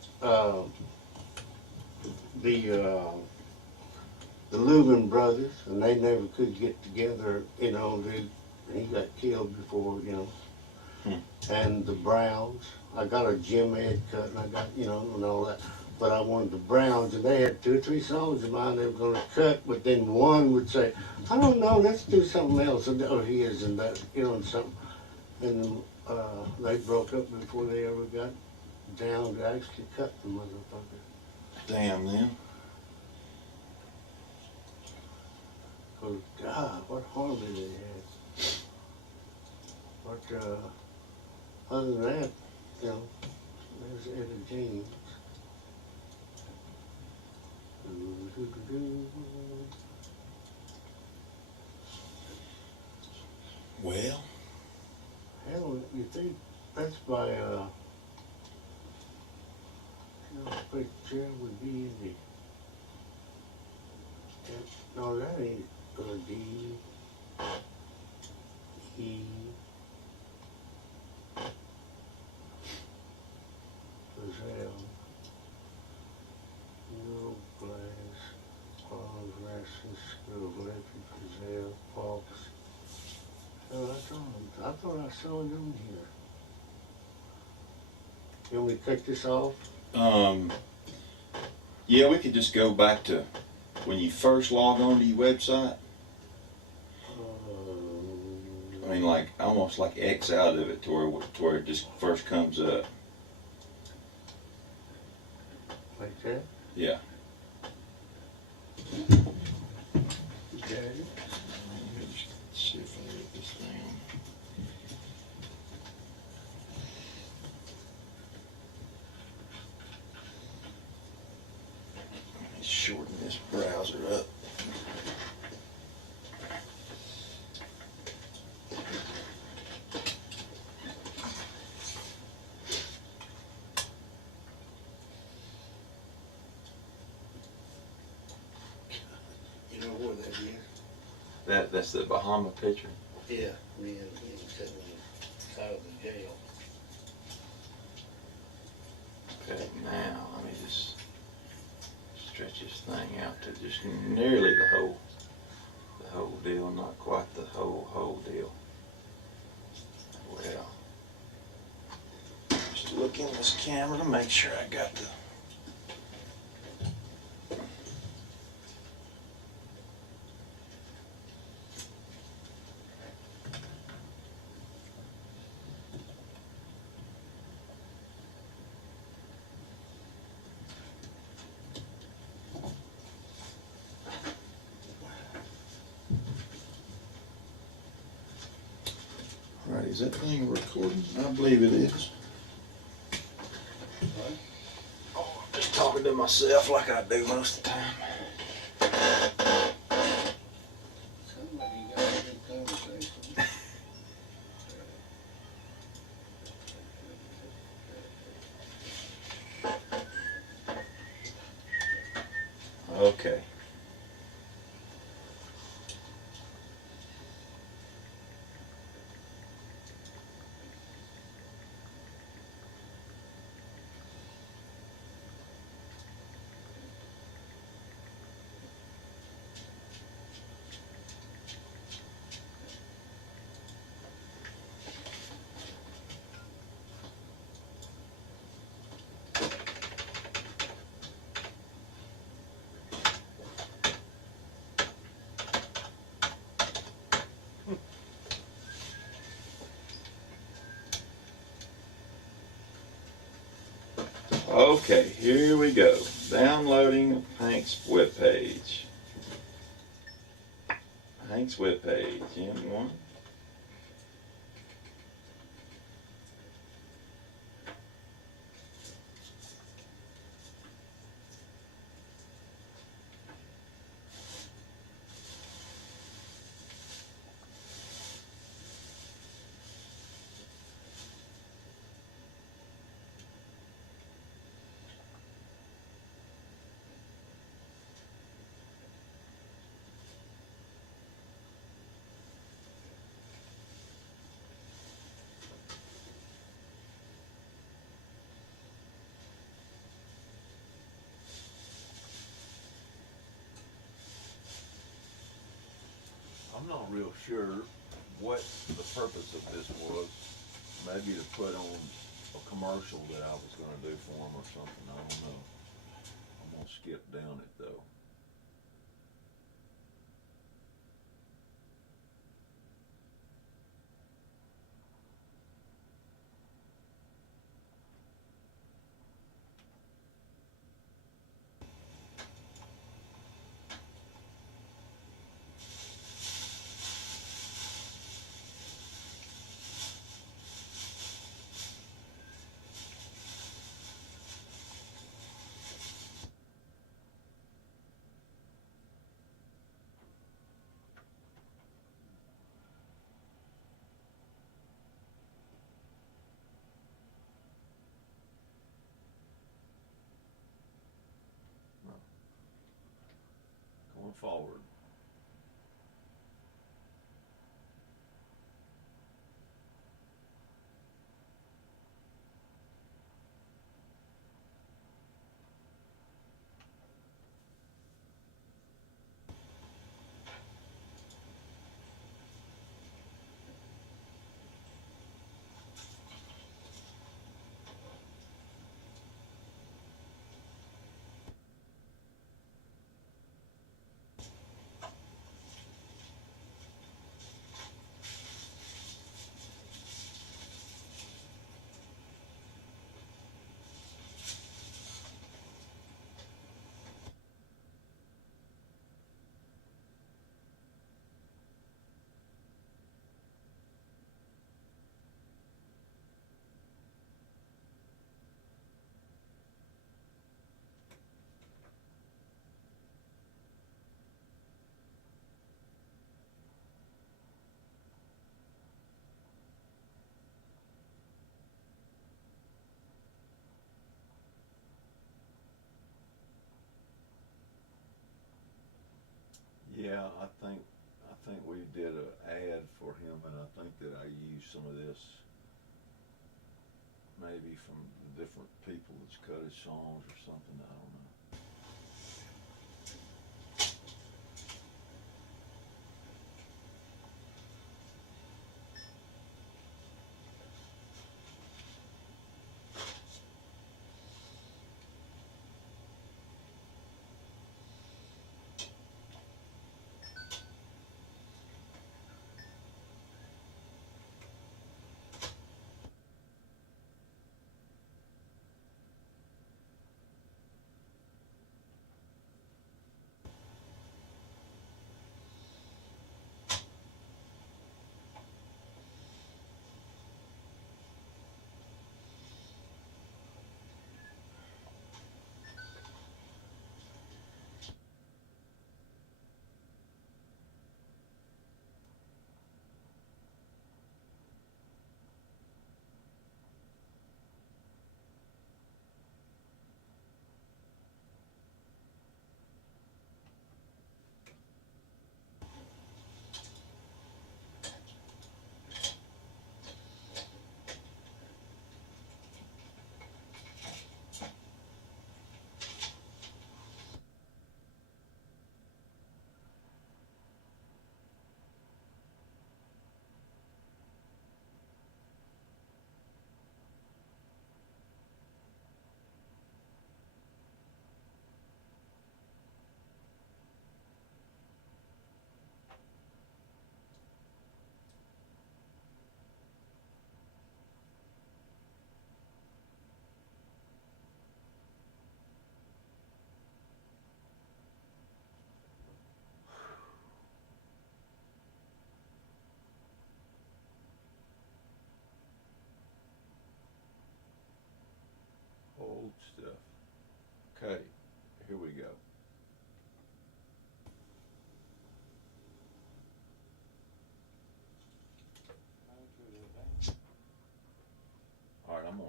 The Leuven brothers, and they never could get together, you know, he got killed before, you know. And the Browns, I got a Jim Ed cut, and I got, you know, and all that. But I wanted the Browns, and they had 2 or 3 songs of mine they were going to cut, but then one would say, I don't know, let's do something else, or his and that, you know, and something. And they broke up before they ever got down to actually cut the motherfucker. Damn them. Cause God, what harmony they had. But other than that, you know, there's Etta James. Well, Hell, you think that's by you know, picture would be in the. No, that ain't D. E. Brazil. No glass. Cloud rashes. School of electric Brazil. Fox. Oh, I thought I saw it on here. You want me to cut this off? yeah, we could just go back to when you first log on to your website. I mean, like almost like X out of it to where it just first comes up. Like that? Yeah. Okay. See if I get this thing. Let me shorten this browser up. You know where that is? That's the Bahama picture. Yeah, me and sitting out of the jail. Okay, now let me just stretch this thing out to just nearly the whole deal, not quite the whole deal. Well, just look in this camera to make sure I got the. Right, is that thing recording? I believe it is. Oh, I'm just talking to myself like I do most of the time. Somebody got a good conversation. Okay. Okay, here we go. Downloading Hank's webpage. Hank's webpage, M1. I'm not real sure what the purpose of this was. Maybe to put on a commercial that I was gonna do for them or something, I don't know. I'm gonna skip down it though. Going forward. Yeah, I think we did an ad for him, and I think that I used some of this maybe from the different people that's cut his songs or something. I don't know.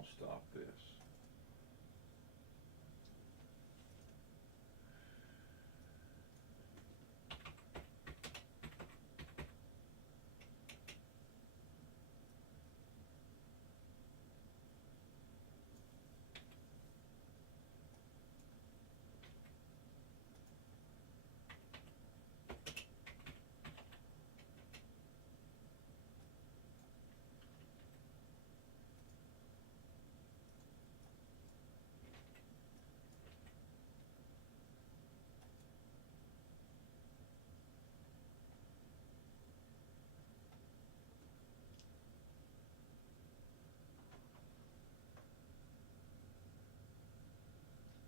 I'll stop this.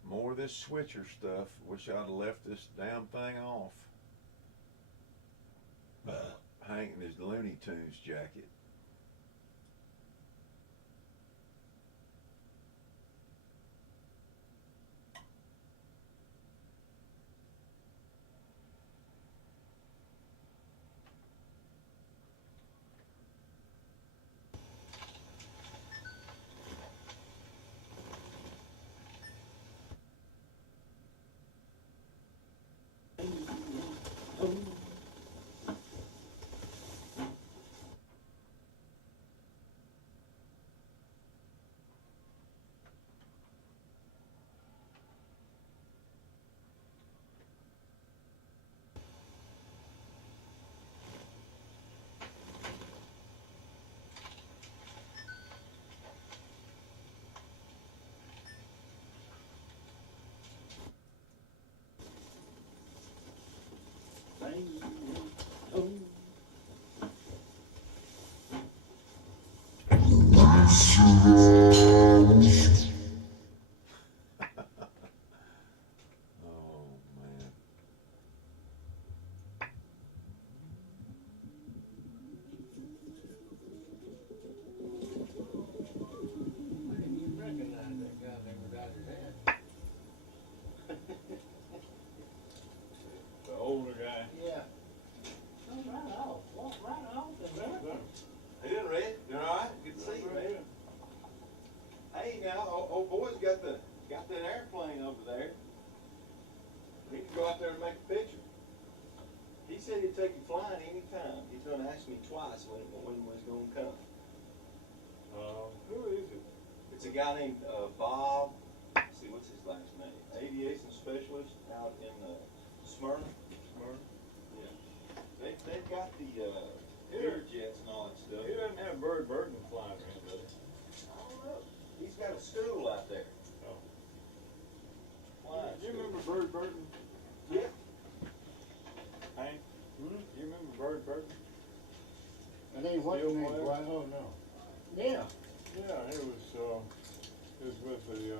More of this switcher stuff. Wish I'd have left this damn thing off. Hanging his Looney Tunes jacket. Oh man. You recognize that guy there without his hat. The older guy. Yeah. Come right off, walk right off and How you doing, Red? Doing all right? Good to see you, man. Hey, now, old boy's got that airplane over there. He can go out there and make a picture. He said he'd take you flying anytime. He's gonna ask me twice when was gonna come. Who is it? It's a guy named Bob. Let's see, what's his last name? Aviation specialist out in Smyrna. Yeah. They've got the air jets and all that stuff. He doesn't have Bird Burton flying around, does he? I don't know. He's got a school out there. Oh. Flying Do you school. remember Bird Burton? Yeah. Hank? Do you remember Bird Burton? And then what's Still his name? flying? Why, oh no. Yeah. Yeah, he was with the